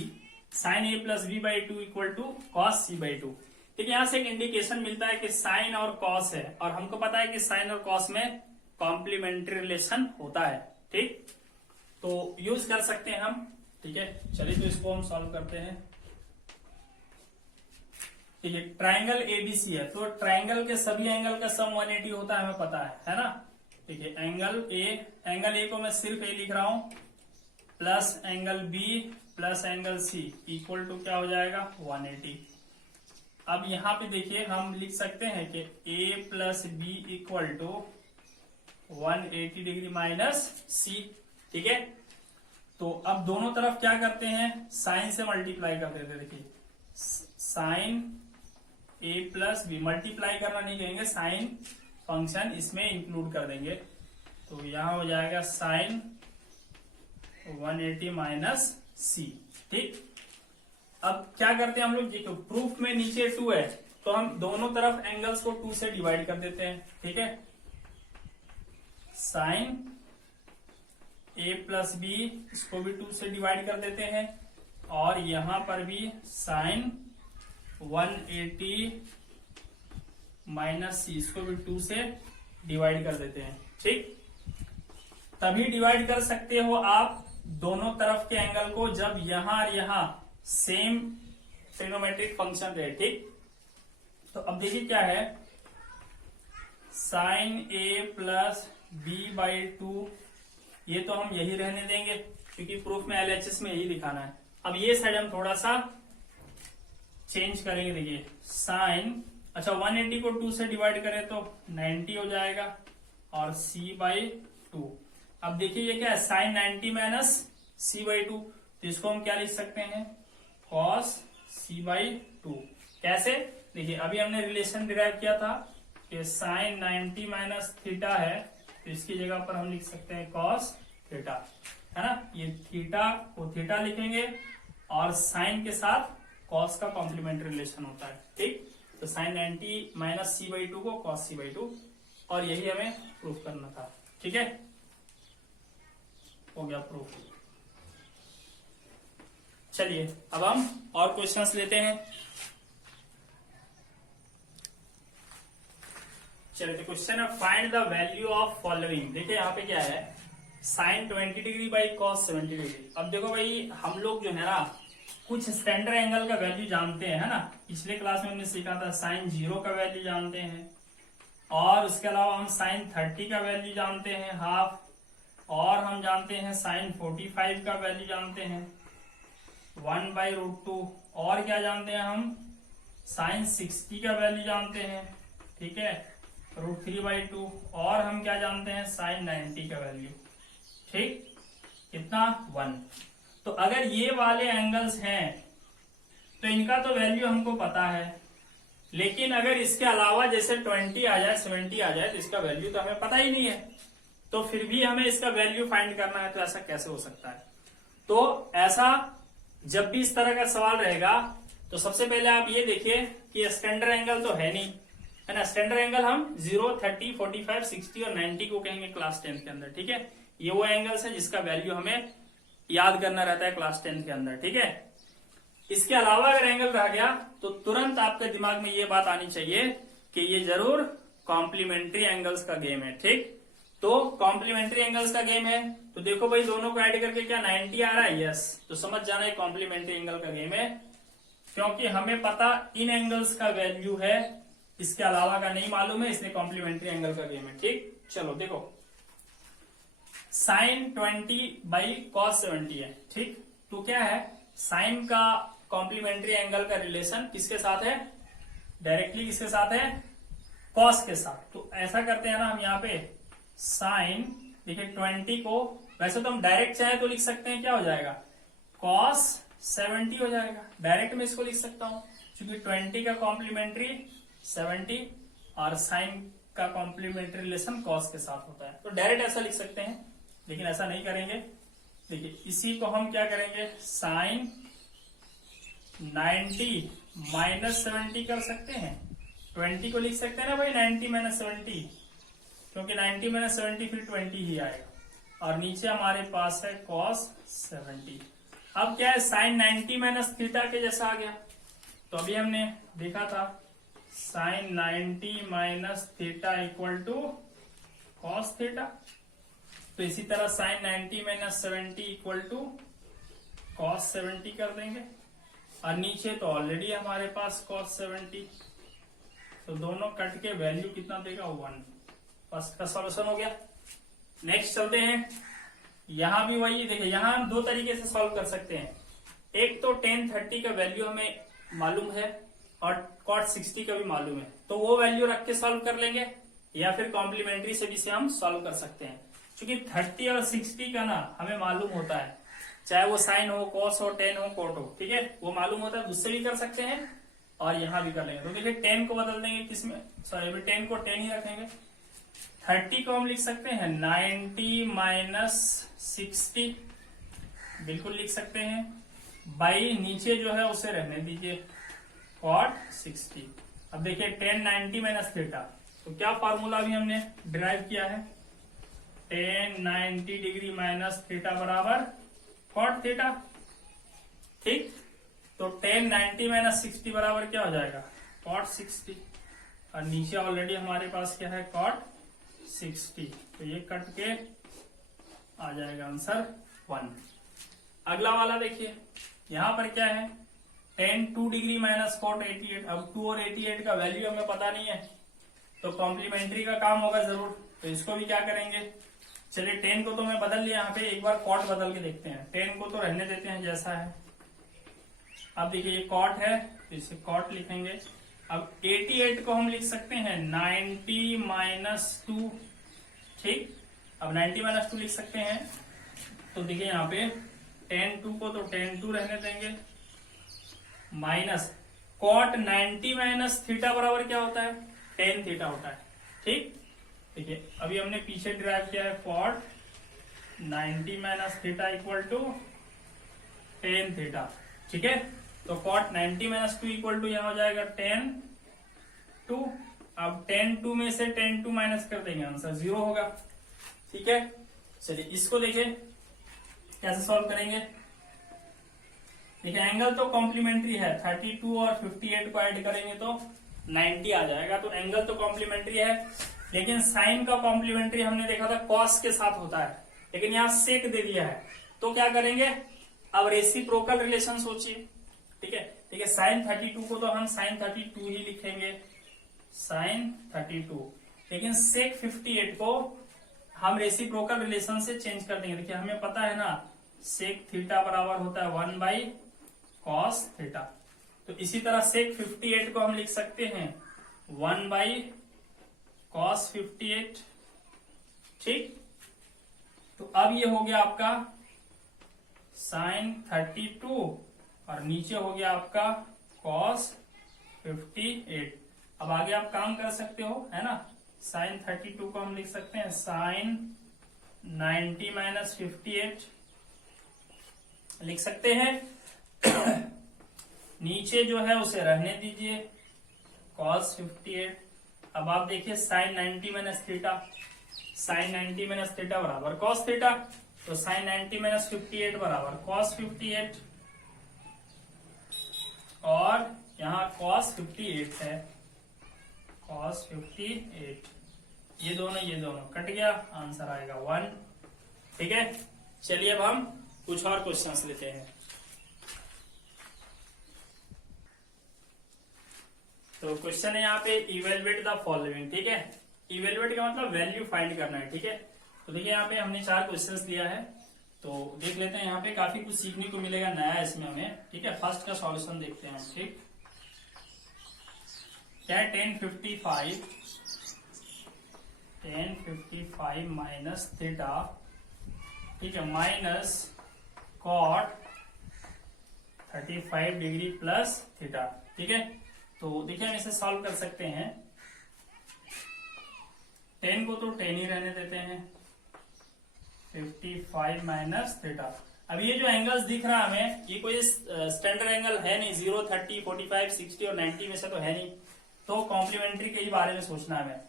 sine a plus b by 2 equal to cos c by 2। देखिए यहां से एक इंडिकेशन मिलता है कि साइन और कॉस है, और हमको पता है कि साइन और कॉस में कॉम्प्लीमेंट्री रिलेशन होता है, ठीक, तो यूज कर सकते हैं हम। ठीक है, चलिए तो इसको हम सॉल्व करते हैं। ठीक है, ट्राइंगल एबीसी है, तो ट्राइंगल के सभी एंगल का सम 180 होता है, हमें पता है ना। ठीक है, एंगल ए को मैं सिर्फ ए लिख रहा हूं, plus angle B plus angle C equal to क्या हो जाएगा 180। अब यहां पे देखिए हम लिख सकते हैं कि A plus B equal to 180 degree minus C. ठीक है, तो अब दोनों तरफ क्या करते हैं, साइन से मल्टीप्लाई कर देते हैं। देखिए sign A plus B, multiply करना नहीं कहेंगे, साइन फंक्शन इसमें इंक्लूड कर देंगे, तो यहां हो जाएगा साइन 180 माइनस सी। ठीक, अब क्या करते हैं हम लोग, देखो प्रूफ में नीचे 2 है, तो हम दोनों तरफ एंगल्स को 2 से डिवाइड कर देते हैं। ठीक है, साइन ए प्लस बी इसको भी 2 से डिवाइड कर देते हैं, और यहां पर भी साइन 180 माइनस सी इसको भी 2 से डिवाइड कर देते हैं। ठीक, तभी डिवाइड कर सकते हो आप दोनों तरफ के एंगल को जब यहां और यहां सेम ट्रिग्नोमेट्रिक फंक्शन रहे। ठीक, तो अब देखिए क्या है, sine A plus B by 2, ये तो हम यही रहने देंगे क्योंकि प्रूफ में एलएचएस में यही दिखाना है। अब ये साइड हम थोड़ा सा चेंज करेंगे। देखिए साइन, अच्छा 180 को 2 से डिवाइड करें तो 90 हो जाएगा, और c बाई 2। अब देखिए ये क्या है, साइन 90 माइनस सी बाई 2, तो इसको हम क्या लिख सकते हैं, कॉस सी बाई 2। कैसे, देखिए अभी हमने रिलेशन डिराइव किया था कि साइन 90 माइनस थीटा है, तो इसकी जगह पर हम लिख सकते हैं कॉस थीटा, है ना। ये थीटा को थीटा लिखेंगे, और साइन के साथ कॉस का कॉम्प्लीमेंट्री रिलेशन होता है। ठीक, तो साइन 90 माइनस सी बाई 2 को कॉस सी बाई 2, और यही हमें प्रूफ करना था। ठीक है, हो गया प्रूफ। चलिए अब हम और क्वेश्चंस लेते हैं। चलिए तो क्वेश्चन है, find the value of following. देखिए यहाँ पे क्या है, sine 20 degree by cos 70 degree. अब देखो भाई, हम लोग जो है ना कुछ स्टैंडर्ड एंगल का वैल्यू जानते हैं, है ना। पिछले क्लास में हमने सीखा था साइन 0 का वैल्यू जानते हैं, और उसके अलावा हम साइन 30 का वैल्यू जानते हैं हाफ, और हम जानते हैं साइन 45 का वैल्यू जानते हैं 1/√2, और क्या जानते हैं हम, साइन 60 का वैल्यू जानते हैं, ठीक है, √3/2, और हम क्या जानते हैं साइन 90 का वैल्यू। ठीक, कितना 1। तो अगर ये वाले एंगल्स हैं तो इनका तो वैल्यू हमको पता है, लेकिन अगर इसके अलावा जैसे 20 आ जाए 70 आ जाए तो इसका वैल्यू तो हमें पता ही नहीं है, तो फिर भी हमें इसका वैल्यू फाइंड करना है, तो ऐसा कैसे हो सकता है। तो ऐसा जब भी इस तरह का सवाल रहेगा तो सबसे पहले आप ये देखिए कि स्टैंडर्ड एंगल तो है नहीं, है ना। स्टैंडर्ड एंगल हम 0, 30, 45, 60 और 90 को कहेंगे क्लास 10 के अंदर। ठीक है, ये वो एंगल्स है जिसका वैल्यू हमें याद करना रहता है क्लास 10 के अंदर। ठीक है, इसके अलावा अगर एंगल रह गया तो तुरंत आपके दिमाग में ये बात आनी चाहिए कि ये जरूर कॉम्प्लीमेंट्री एंगल्स का गेम है। ठीक, तो कॉम्प्लीमेंट्री एंगल्स का गेम है, तो देखो भाई दोनों को ऐड करके क्या 90 आ रहा है, यस, तो समझ जाना है कॉम्प्लीमेंट्री एंगल का गेम है, क्योंकि हमें पता इन एंगल्स का वैल्यू है, इसके अलावा का नहीं मालूम है, इसलिए कॉम्प्लीमेंट्री एंगल का गेम है। ठीक, चलो देखो साइन 20 बाई कॉस 70 है। ठीक, तो क्या है, साइन का कॉम्प्लीमेंट्री एंगल का रिलेशन किसके साथ है, डायरेक्टली किसके साथ है, कॉस के साथ। तो ऐसा करते हैं ना हम यहाँ पे साइन, देखिए 20 को वैसे तो हम डायरेक्ट चाहे तो लिख सकते हैं, क्या हो जाएगा कॉस 70 हो जाएगा, डायरेक्ट में इसको लिख सकता हूं क्योंकि 20 का कॉम्प्लीमेंट्री 70 और साइन का कॉम्प्लीमेंट्री रिलेशन कॉस के साथ होता है, तो डायरेक्ट ऐसा लिख सकते हैं, लेकिन ऐसा नहीं करेंगे। देखिए इसी को हम क्या करेंगे, साइन 90 माइनस 70 कर सकते हैं, 20 को लिख सकते हैं ना भाई 90 माइनस 70, क्योंकि 90 माइनस 70 फिर 20 ही आएगा, और नीचे हमारे पास है cos 70। अब क्या है, साइन 90 माइनस थीटा के जैसा आ गया, तो अभी हमने देखा था sine 90 minus theta equal to cos theta. तो इसी तरह sine 90 minus 70 equal to cos 70 कर देंगे, और नीचे तो ऑलरेडी हमारे पास कॉस 70, तो दोनों कट के वैल्यू कितना देगा 1। फर्स्ट का सॉल्यूशन हो गया। नेक्स्ट चलते हैं, यहां भी वही देखिए, यहां हम दो तरीके से सॉल्व कर सकते हैं। एक तो tan 30 का वैल्यू हमें मालूम है और cot 60 का भी मालूम है, तो वो वैल्यू रख के सॉल्व कर लेंगे, या फिर कॉम्प्लीमेंट्री से भी से हम सॉल्व कर सकते हैं। क्योंकि 30 और 60 का ना हमें मालूम होता है, चाहे वो साइन हो, कॉस हो, टेन हो, कोट हो, ठीक है, वो मालूम होता है, उससे भी कर सकते हैं और यहां भी कर लेंगे। तो देखिए 10 को बदल देंगे किसमें, सॉरी अभी 10 को 10 ही रखेंगे। 30 को हम लिख सकते हैं 90 माइनस 60, बिल्कुल लिख सकते हैं, बाई नीचे जो है उसे रहने दीजिए cot 60। अब देखिए 10 90 माइनस थीटा, तो क्या फार्मूला भी हमने डिराइव किया है, tan 90 डिग्री माइनस थीटा बराबर cot थीटा, ठीक। तो tan 90 माइनस 60 बराबर क्या हो जाएगा cot 60, और नीचे ऑलरेडी हमारे पास क्या है cot 60, तो ये कट के आ जाएगा आंसर 1। अगला वाला देखिए, यहां पर क्या है tan 2 डिग्री माइनस cot 88। अब 2 और 88 का वैल्यू हमें पता नहीं है, तो कॉम्प्लीमेंट्री का काम होगा जरूर, तो इसको भी क्या करेंगे, चलिए 10 को तो मैं बदल लिया, यहाँ पे एक बार cot बदल के देखते हैं। 10 को तो रहने देते हैं जैसा है। अब देखिए ये cot है, तो इसे cot लिखेंगे। अब 88 को हम लिख सकते हैं 90 माइनस 2, ठीक। अब 90 माइनस 2 लिख सकते हैं, तो देखिए यहाँ पे tan 2 को तो tan 2 रहने देंगे, माइनस cot 90 माइनस थीटा बराबर क्या होता है tan थीटा होता है, ठीक। देखिए अभी हमने पीछे डिराइव किया है cot 90 minus theta equal to tan theta, ठीक है। तो cot 90 माइनस 2 इक्वल टू यहां हो जाएगा tan 2। अब tan 2 में से tan 2 माइनस कर देंगे, आंसर 0 होगा, ठीक है। चलिए इसको देखिए कैसे सॉल्व करेंगे। देखिए एंगल तो कॉम्प्लीमेंट्री है, 32 और 58 को ऐड करेंगे तो 90 आ जाएगा, तो एंगल तो कॉम्प्लीमेंट्री है। लेकिन साइन का कॉम्प्लीमेंट्री हमने देखा था कॉस के साथ होता है, लेकिन यहाँ सेक दे दिया है, तो क्या करेंगे, अब रेसिप्रोकल रिलेशन सोचिए, ठीक है। ठीक है, साइन 32 को तो हम साइन 32 ही लिखेंगे, साइन 32, लेकिन सेक 58 को हम रेसिप्रोकल रिलेशन से चेंज कर देंगे। देखिए हमें पता है ना सेक थीटा बराबर होता है 1 बाई कॉस थीटा, तो इसी तरह सेक 58 को हम लिख सकते हैं 1 बाई कॉस 58, ठीक। तो अब ये हो गया आपका साइन 32 और नीचे हो गया आपका कॉस 58। अब आगे आप काम कर सकते हो, है ना। साइन 32 को हम लिख सकते हैं साइन 90 माइनस 58 लिख सकते हैं। नीचे जो है उसे रहने दीजिए कॉस 58। अब आप देखिए sine 90 minus theta, sine 90 minus theta बराबर कॉस थीटा, तो साइन 90 माइनस 58 बराबर कॉस 58, और यहाँ कॉस 58 है, कॉस 58, ये दोनों कट गया, आंसर आएगा 1, ठीक है। चलिए अब हम कुछ और क्वेश्चंस लेते हैं। तो क्वेश्चन है यहाँ पे इवेलुएट द फॉलोइंग, ठीक है। इवेलुएट का मतलब वैल्यू फाइंड करना है, ठीक है। तो देखिए यहाँ पे हमने 4 क्वेश्चंस लिया है, तो देख लेते हैं। यहाँ पे काफी कुछ सीखने को मिलेगा नया इसमें हमें, ठीक है। फर्स्ट का सॉल्यूशन देखते हैं, ठीक। क्या है 1055 माइनस थीटा, ठीक है, minus cot 35 degree plus theta, ठीक है। तो देखिए हम इसे सॉल्व कर सकते हैं। 10 को तो 10 ही रहने देते हैं, 55 माइनस थीटा। अब ये जो एंगल्स दिख रहा है हमें, ये कोई स्टैंडर्ड एंगल है नहीं, 0, 30, 45, 60 और 90 में से तो है नहीं, तो कॉम्प्लीमेंट्री के ही बारे में सोचना है हमें।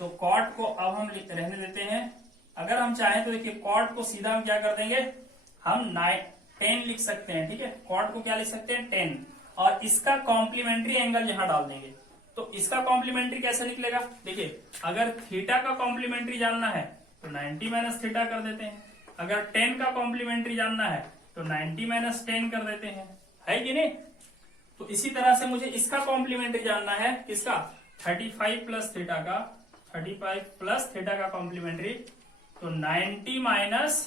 तो कॉट को अब हम रहने देते हैं। अगर हम चाहें तो देखिए कॉट को सीधा हम क्या कर देंगे, हम 10 लिख सकते हैं, ठीक है। कॉट को क्या लिख सकते हैं 10, और इसका कॉम्प्लीमेंट्री एंगल यहां डाल देंगे, तो इसका कॉम्प्लीमेंट्री कैसे निकलेगा? देखिए, अगर थीटा का कॉम्प्लीमेंट्री जानना है तो 90 माइनस थीटा कर देते हैं, अगर 10 का कॉम्प्लीमेंट्री जानना है तो 90 माइनस 10 कर देते हैं, है कि नहीं? तो इसी तरह से मुझे इसका कॉम्प्लीमेंट्री जानना है, किसका? 35 प्लस थीटा का, 35 प्लस थीटा का कॉम्प्लीमेंट्री, तो 90 माइनस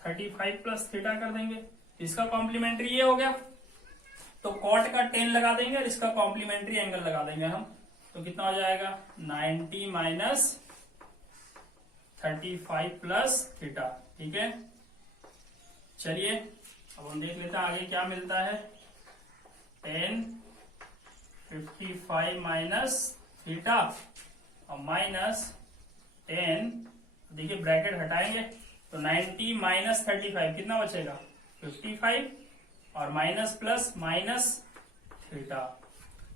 35 प्लस थीटा कर देंगे, इसका कॉम्प्लीमेंट्री ये हो गया। तो कॉट का 10 लगा देंगे और इसका कॉम्प्लीमेंट्री एंगल लगा देंगे हम, तो कितना हो जाएगा? 90 माइनस 35 प्लस थीटा। ठीक है, चलिए अब हम देख लेते हैं आगे क्या मिलता है। 10 55 माइनस थीटा और माइनस 10, देखिए ब्रैकेट हटाएंगे तो 90 माइनस 35 कितना बचेगा? 55 और माइनस प्लस माइनस थीटा।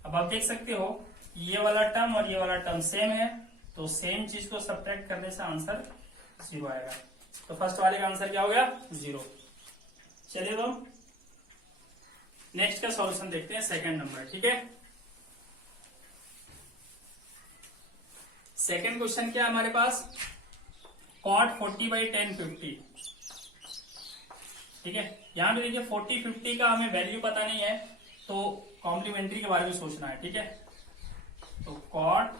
अब आप देख सकते हो ये वाला टर्म और ये वाला टर्म सेम है, तो सेम चीज को सब्ट्रैक्ट करने से आंसर 0 आएगा। तो फर्स्ट वाले का आंसर क्या हो गया? 0। चलिए तो नेक्स्ट का सॉल्यूशन देखते हैं, सेकंड नंबर। ठीक है, सेकंड क्वेश्चन क्या है हमारे पास? cot 40/10 50। ठीक है, यहां पे देखिए 40 50 का हमें वैल्यू पता नहीं है, तो कॉम्प्लीमेंट्री के बारे में सोचना है। ठीक है, तो cot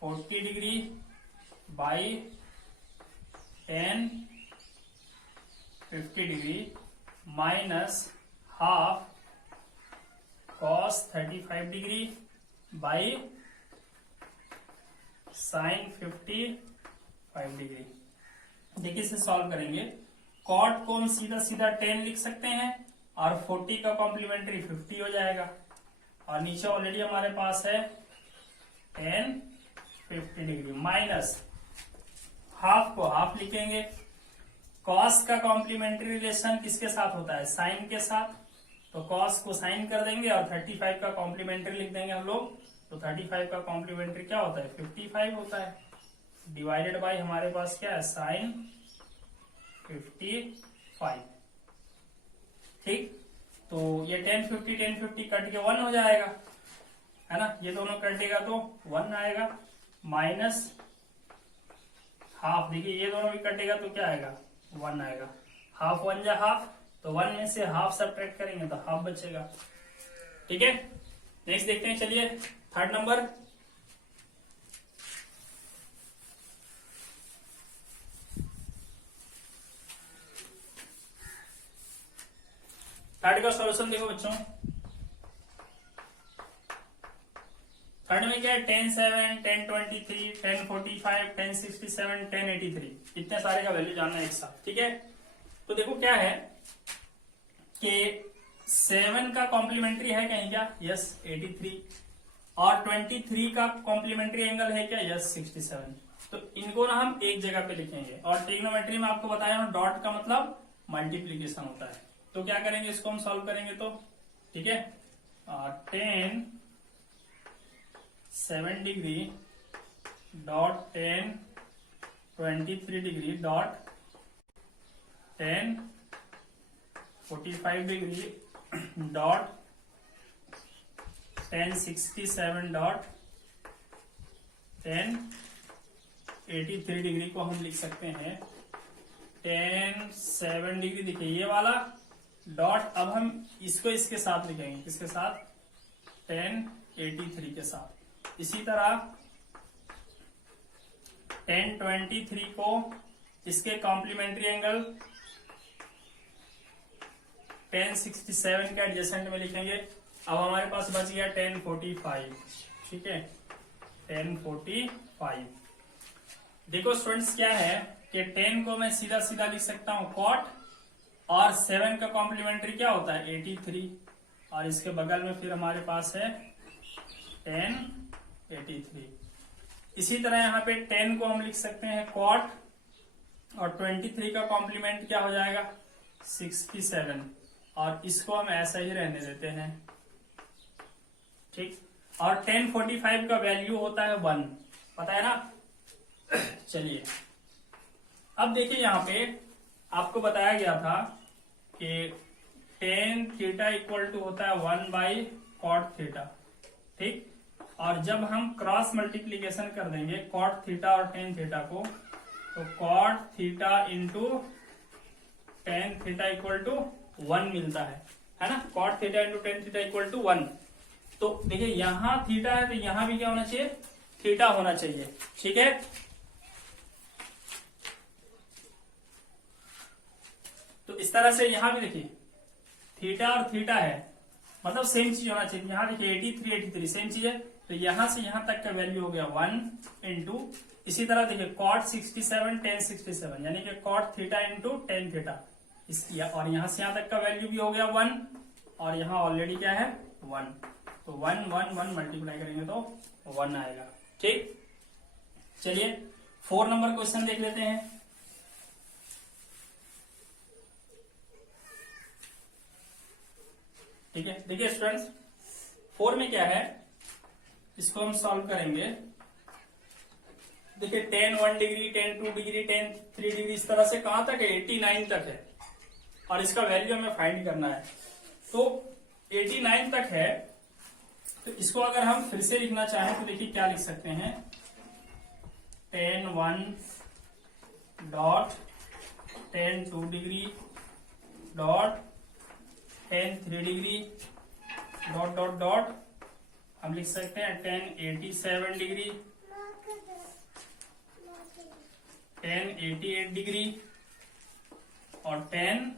40 degree by 10 50 degree minus half cos 35 degree by sine 55 degree. देखिए इसे सॉल्व करेंगे। कॉट को हम सीधा सीधा 10 लिख सकते हैं और 40 का कॉम्प्लीमेंट्री 50 हो जाएगा, और नीचे ऑलरेडी हमारे पास है 10 50 डिग्री माइनस हाफ को हाफ लिखेंगे। कॉस का कॉम्प्लीमेंट्री रिलेशन किसके साथ होता है? साइन के साथ, तो कॉस को साइन कर देंगे और 35 का कॉम्प्लीमेंट्री लिख देंगे हम लोग, तो 35 का कॉम्प्लीमेंट्री क्या होता है? 55 होता है, डिवाइडेड बाय हमारे पास क्या है? साइन 55। ठीक, तो ये 10 50 कट के 1 हो जाएगा, है ना? ये दोनों कटेगा तो 1 आएगा, माइनस हाफ, देखिए ये दोनों भी कटेगा तो क्या आएगा? 1 आएगा। हाफ 1 जा हाफ, तो 1 में से हाफ सब्ट्रैक्ट करेंगे तो हाफ बचेगा। ठीक है, नेक्स्ट देखते हैं। चलिए थर्ड नंबर। थर्ड का सॉल्यूशन देखो बच्चों, थर्ड में क्या है? 10 7 10 23 10 45 10 67 10 83, इतने सारे का वैल्यू जानना है एक साथ। ठीक है, तो देखो क्या है कि 7 का कॉम्प्लीमेंट्री है कहीं क्या? यस 83, और 23 का कॉम्प्लीमेंट्री एंगल है क्या? यस 67। तो इनको ना हम एक जगह पे लिखेंगे, और ट्रिग्नोमेट्री में आपको बताया हूं डॉट का मतलब मल्टीप्लीकेशन होता है। तो क्या करेंगे, इसको हम सॉल्व करेंगे तो ठीक है, 10 7 degree dot 10 23 degree dot 10 45 degree dot 10 67 dot 10 83 degree को हम लिख सकते हैं 10 7 डिग्री। देखिए ये वाला डॉट, अब हम इसको इसके साथ लिखेंगे, किसके साथ? 10 83 के साथ। इसी तरह 10 23 को इसके कॉम्प्लीमेंट्री एंगल 10 67 के एडजेसेंट में लिखेंगे। अब हमारे पास बच गया 10 45। ठीक है, 10 45। देखो स्टूडेंट्स क्या है कि 10 को मैं सीधा सीधा लिख सकता हूं कॉट, और 7 का कॉम्प्लीमेंट्री क्या होता है? 83, और इसके बगल में फिर हमारे पास है 10 83। इसी तरह यहाँ पे 10 को हम लिख सकते हैं कॉट, और 23 का कॉम्प्लीमेंट क्या हो जाएगा? 67, और इसको हम ऐसा ही रहने देते हैं। ठीक, और 10 45 का वैल्यू होता है 1, पता है ना? चलिए अब देखिए यहाँ पे आपको बताया गया था कि tan थीटा इक्वल टू होता है 1 बाई कॉट थीटा। ठीक। और जब हम क्रॉस मल्टीप्लीकेशन कर देंगे कॉट थीटा और टेन थीटा को, तो cot theta into tan theta equal to 1 मिलता है ना। Cot theta into tan theta equal to 1। तो देखिए यहां थीटा है तो यहां भी क्या होना चाहिए, थीटा होना चाहिए, ठीक है। तो इस तरह से यहां भी देखिए थीटा और थीटा है, मतलब सेम चीज होना चाहिए। यहां देखिए 83 83 सेम चीज है, तो यहां से यहां तक का वैल्यू हो गया 1 इंटू, इसी तरह देखिए कॉट 67 टेन 67 यानी कि cot theta into tan theta इसकी, और यहां से यहां तक का वैल्यू भी हो गया 1, और यहां ऑलरेडी क्या है 1, तो 1 1 1 मल्टीप्लाई करेंगे तो 1 आएगा, ठीक। चलिए 4 नंबर क्वेश्चन देख लेते हैं। ठीक है, देखिए स्टूडेंट्स 4 में क्या है, इसको हम सॉल्व करेंगे। देखिए ten 1 degree, ten 2 degree, ten 3 degree, इस तरह से कहां तक है 89 तक है, और इसका वैल्यू हमें फाइंड करना है। तो 89 तक है, तो इसको अगर हम फिर से लिखना चाहें तो देखिए क्या लिख सकते हैं, ten 1 dot ten 2 degree dot ten 3 degree dot dot dot, हम लिख सकते हैं टेन 87 डिग्री, टेन 88 डिग्री और टेन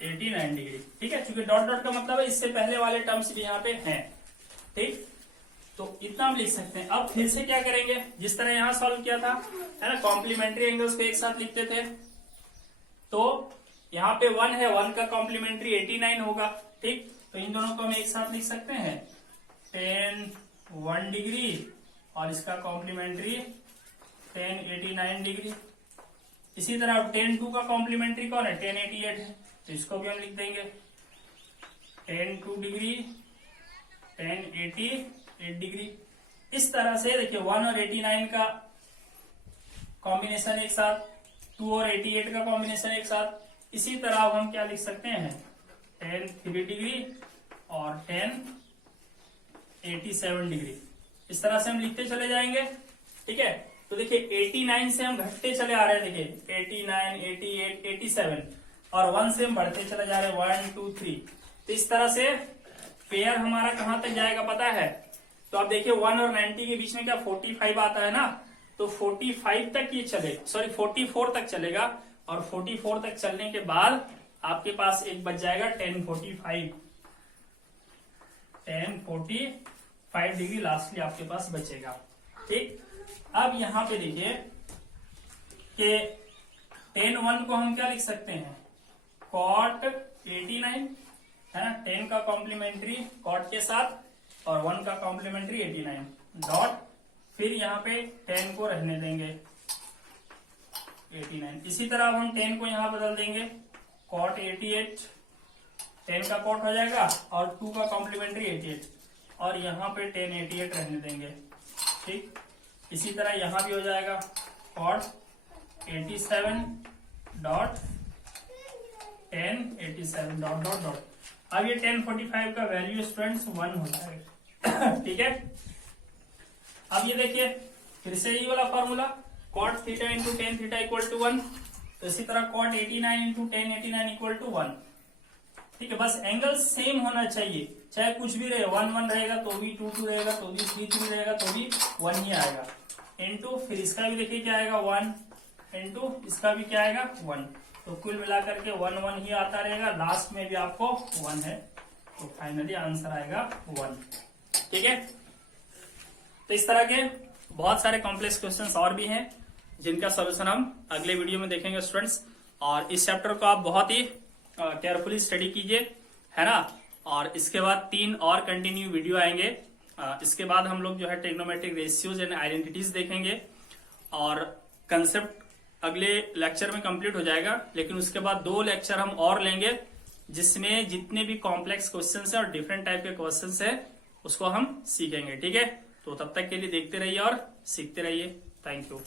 89 डिग्री, ठीक है। क्योंकि डॉट डॉट का मतलब है इससे पहले वाले टर्म्स भी यहाँ पे हैं, ठीक। तो इतना हम लिख सकते हैं। अब फिर से क्या करेंगे, जिस तरह यहां सॉल्व किया था, है ना, कॉम्प्लीमेंट्री एंगल्स को एक साथ लिखते थे। तो यहाँ पे 1 है, 1 का कॉम्प्लीमेंट्री 89 होगा, ठीक। तो इन दोनों को हम एक साथ लिख सकते हैं टेन 1 डिग्री और इसका कॉम्प्लीमेंट्री टेन 89 डिग्री। इसी तरह टेन 2 का कॉम्प्लीमेंट्री कौन है, टेन 88 है, तो इसको भी हम लिख देंगे टेन 2 डिग्री टेन 88 डिग्री। इस तरह से देखिए 1 और 89 का कॉम्बिनेशन एक साथ, 2 और 88 का कॉम्बिनेशन एक साथ। इसी तरह अब हम क्या लिख सकते हैं, टेन 3 डिग्री और टेन 87 डिग्री। इस तरह से हम लिखते चले जाएंगे, ठीक है। तो देखिए 89 से हम घटते चले आ रहे हैं, देखिए 89 88 87, और 1 से हम बढ़ते चले जा रहे हैं 1 2 3। तो इस तरह से पेयर हमारा कहां तक जाएगा पता है, तो आप देखिए 1 और 90 के बीच में क्या 45 आता है ना, तो 45 तक ये चले, सॉरी 44 तक चलेगा, और 44 तक चलने के बाद आपके पास एक बच जाएगा 1045 डिग्री लास्टली आपके पास बचेगा, ठीक। अब यहां पे देखिए कि टेन 1 को हम क्या लिख सकते हैं, कॉट 89 है ना, 10 का कॉम्प्लीमेंट्री कॉट के साथ और 1 का कॉम्प्लीमेंट्री 89 डॉट, फिर यहाँ पे 10 को रहने देंगे 89। इसी तरह अब हम 10 को यहाँ बदल देंगे कॉट 88, 10 का कॉट हो जाएगा और 2 का कॉम्प्लीमेंट्री 88, और यहाँ पे 10 88 रहने देंगे, ठीक। इसी तरह यहाँ भी हो जाएगा cot 87 dot 10 87 dot dot dot. अब ये 1045 का वैल्यू स्टूडेंट्स 1 हो जाएगा, ठीक है। अब ये देखिए फिर से यही वाला formula, cot theta into tan theta equal to 1, तो इसी तरह cot 89 into tan 89 equal to 1, ठीक है। बस एंगल सेम होना चाहिए, चाहे कुछ भी रहे, 1 1 रहेगा तो भी 2 2 रहेगा तो भी 3 3 रहेगा तो भी 1 ही आएगा, इंटू फिर इसका भी देखिए क्या आएगा 1, इंटू इसका भी क्या आएगा 1, तो कुल मिलाकर के 1 1 ही आता रहेगा, लास्ट में भी आपको 1 है, तो फाइनली आंसर आएगा 1, ठीक है। तो इस तरह के बहुत सारे कॉम्प्लेक्स क्वेश्चंस और भी हैं जिनका सॉल्यूशन हम अगले वीडियो में देखेंगे स्टूडेंट्स, और इस चैप्टर को आप बहुत ही केयरफुली स्टडी कीजिए, है ना। और इसके बाद 3 और कंटिन्यू वीडियो आएंगे, इसके बाद हम लोग जो है ट्रिग्नोमेट्रिक रेशियोज एंड आइडेंटिटीज देखेंगे, और कंसेप्ट अगले लेक्चर में कंप्लीट हो जाएगा। लेकिन उसके बाद 2 लेक्चर हम और लेंगे जिसमें जितने भी कॉम्प्लेक्स क्वेश्चंस हैं और डिफरेंट टाइप के क्वेश्चंस हैं उसको हम सीखेंगे, ठीक है। तो तब तक के लिए देखते रहिए और सीखते रहिए। Thank you.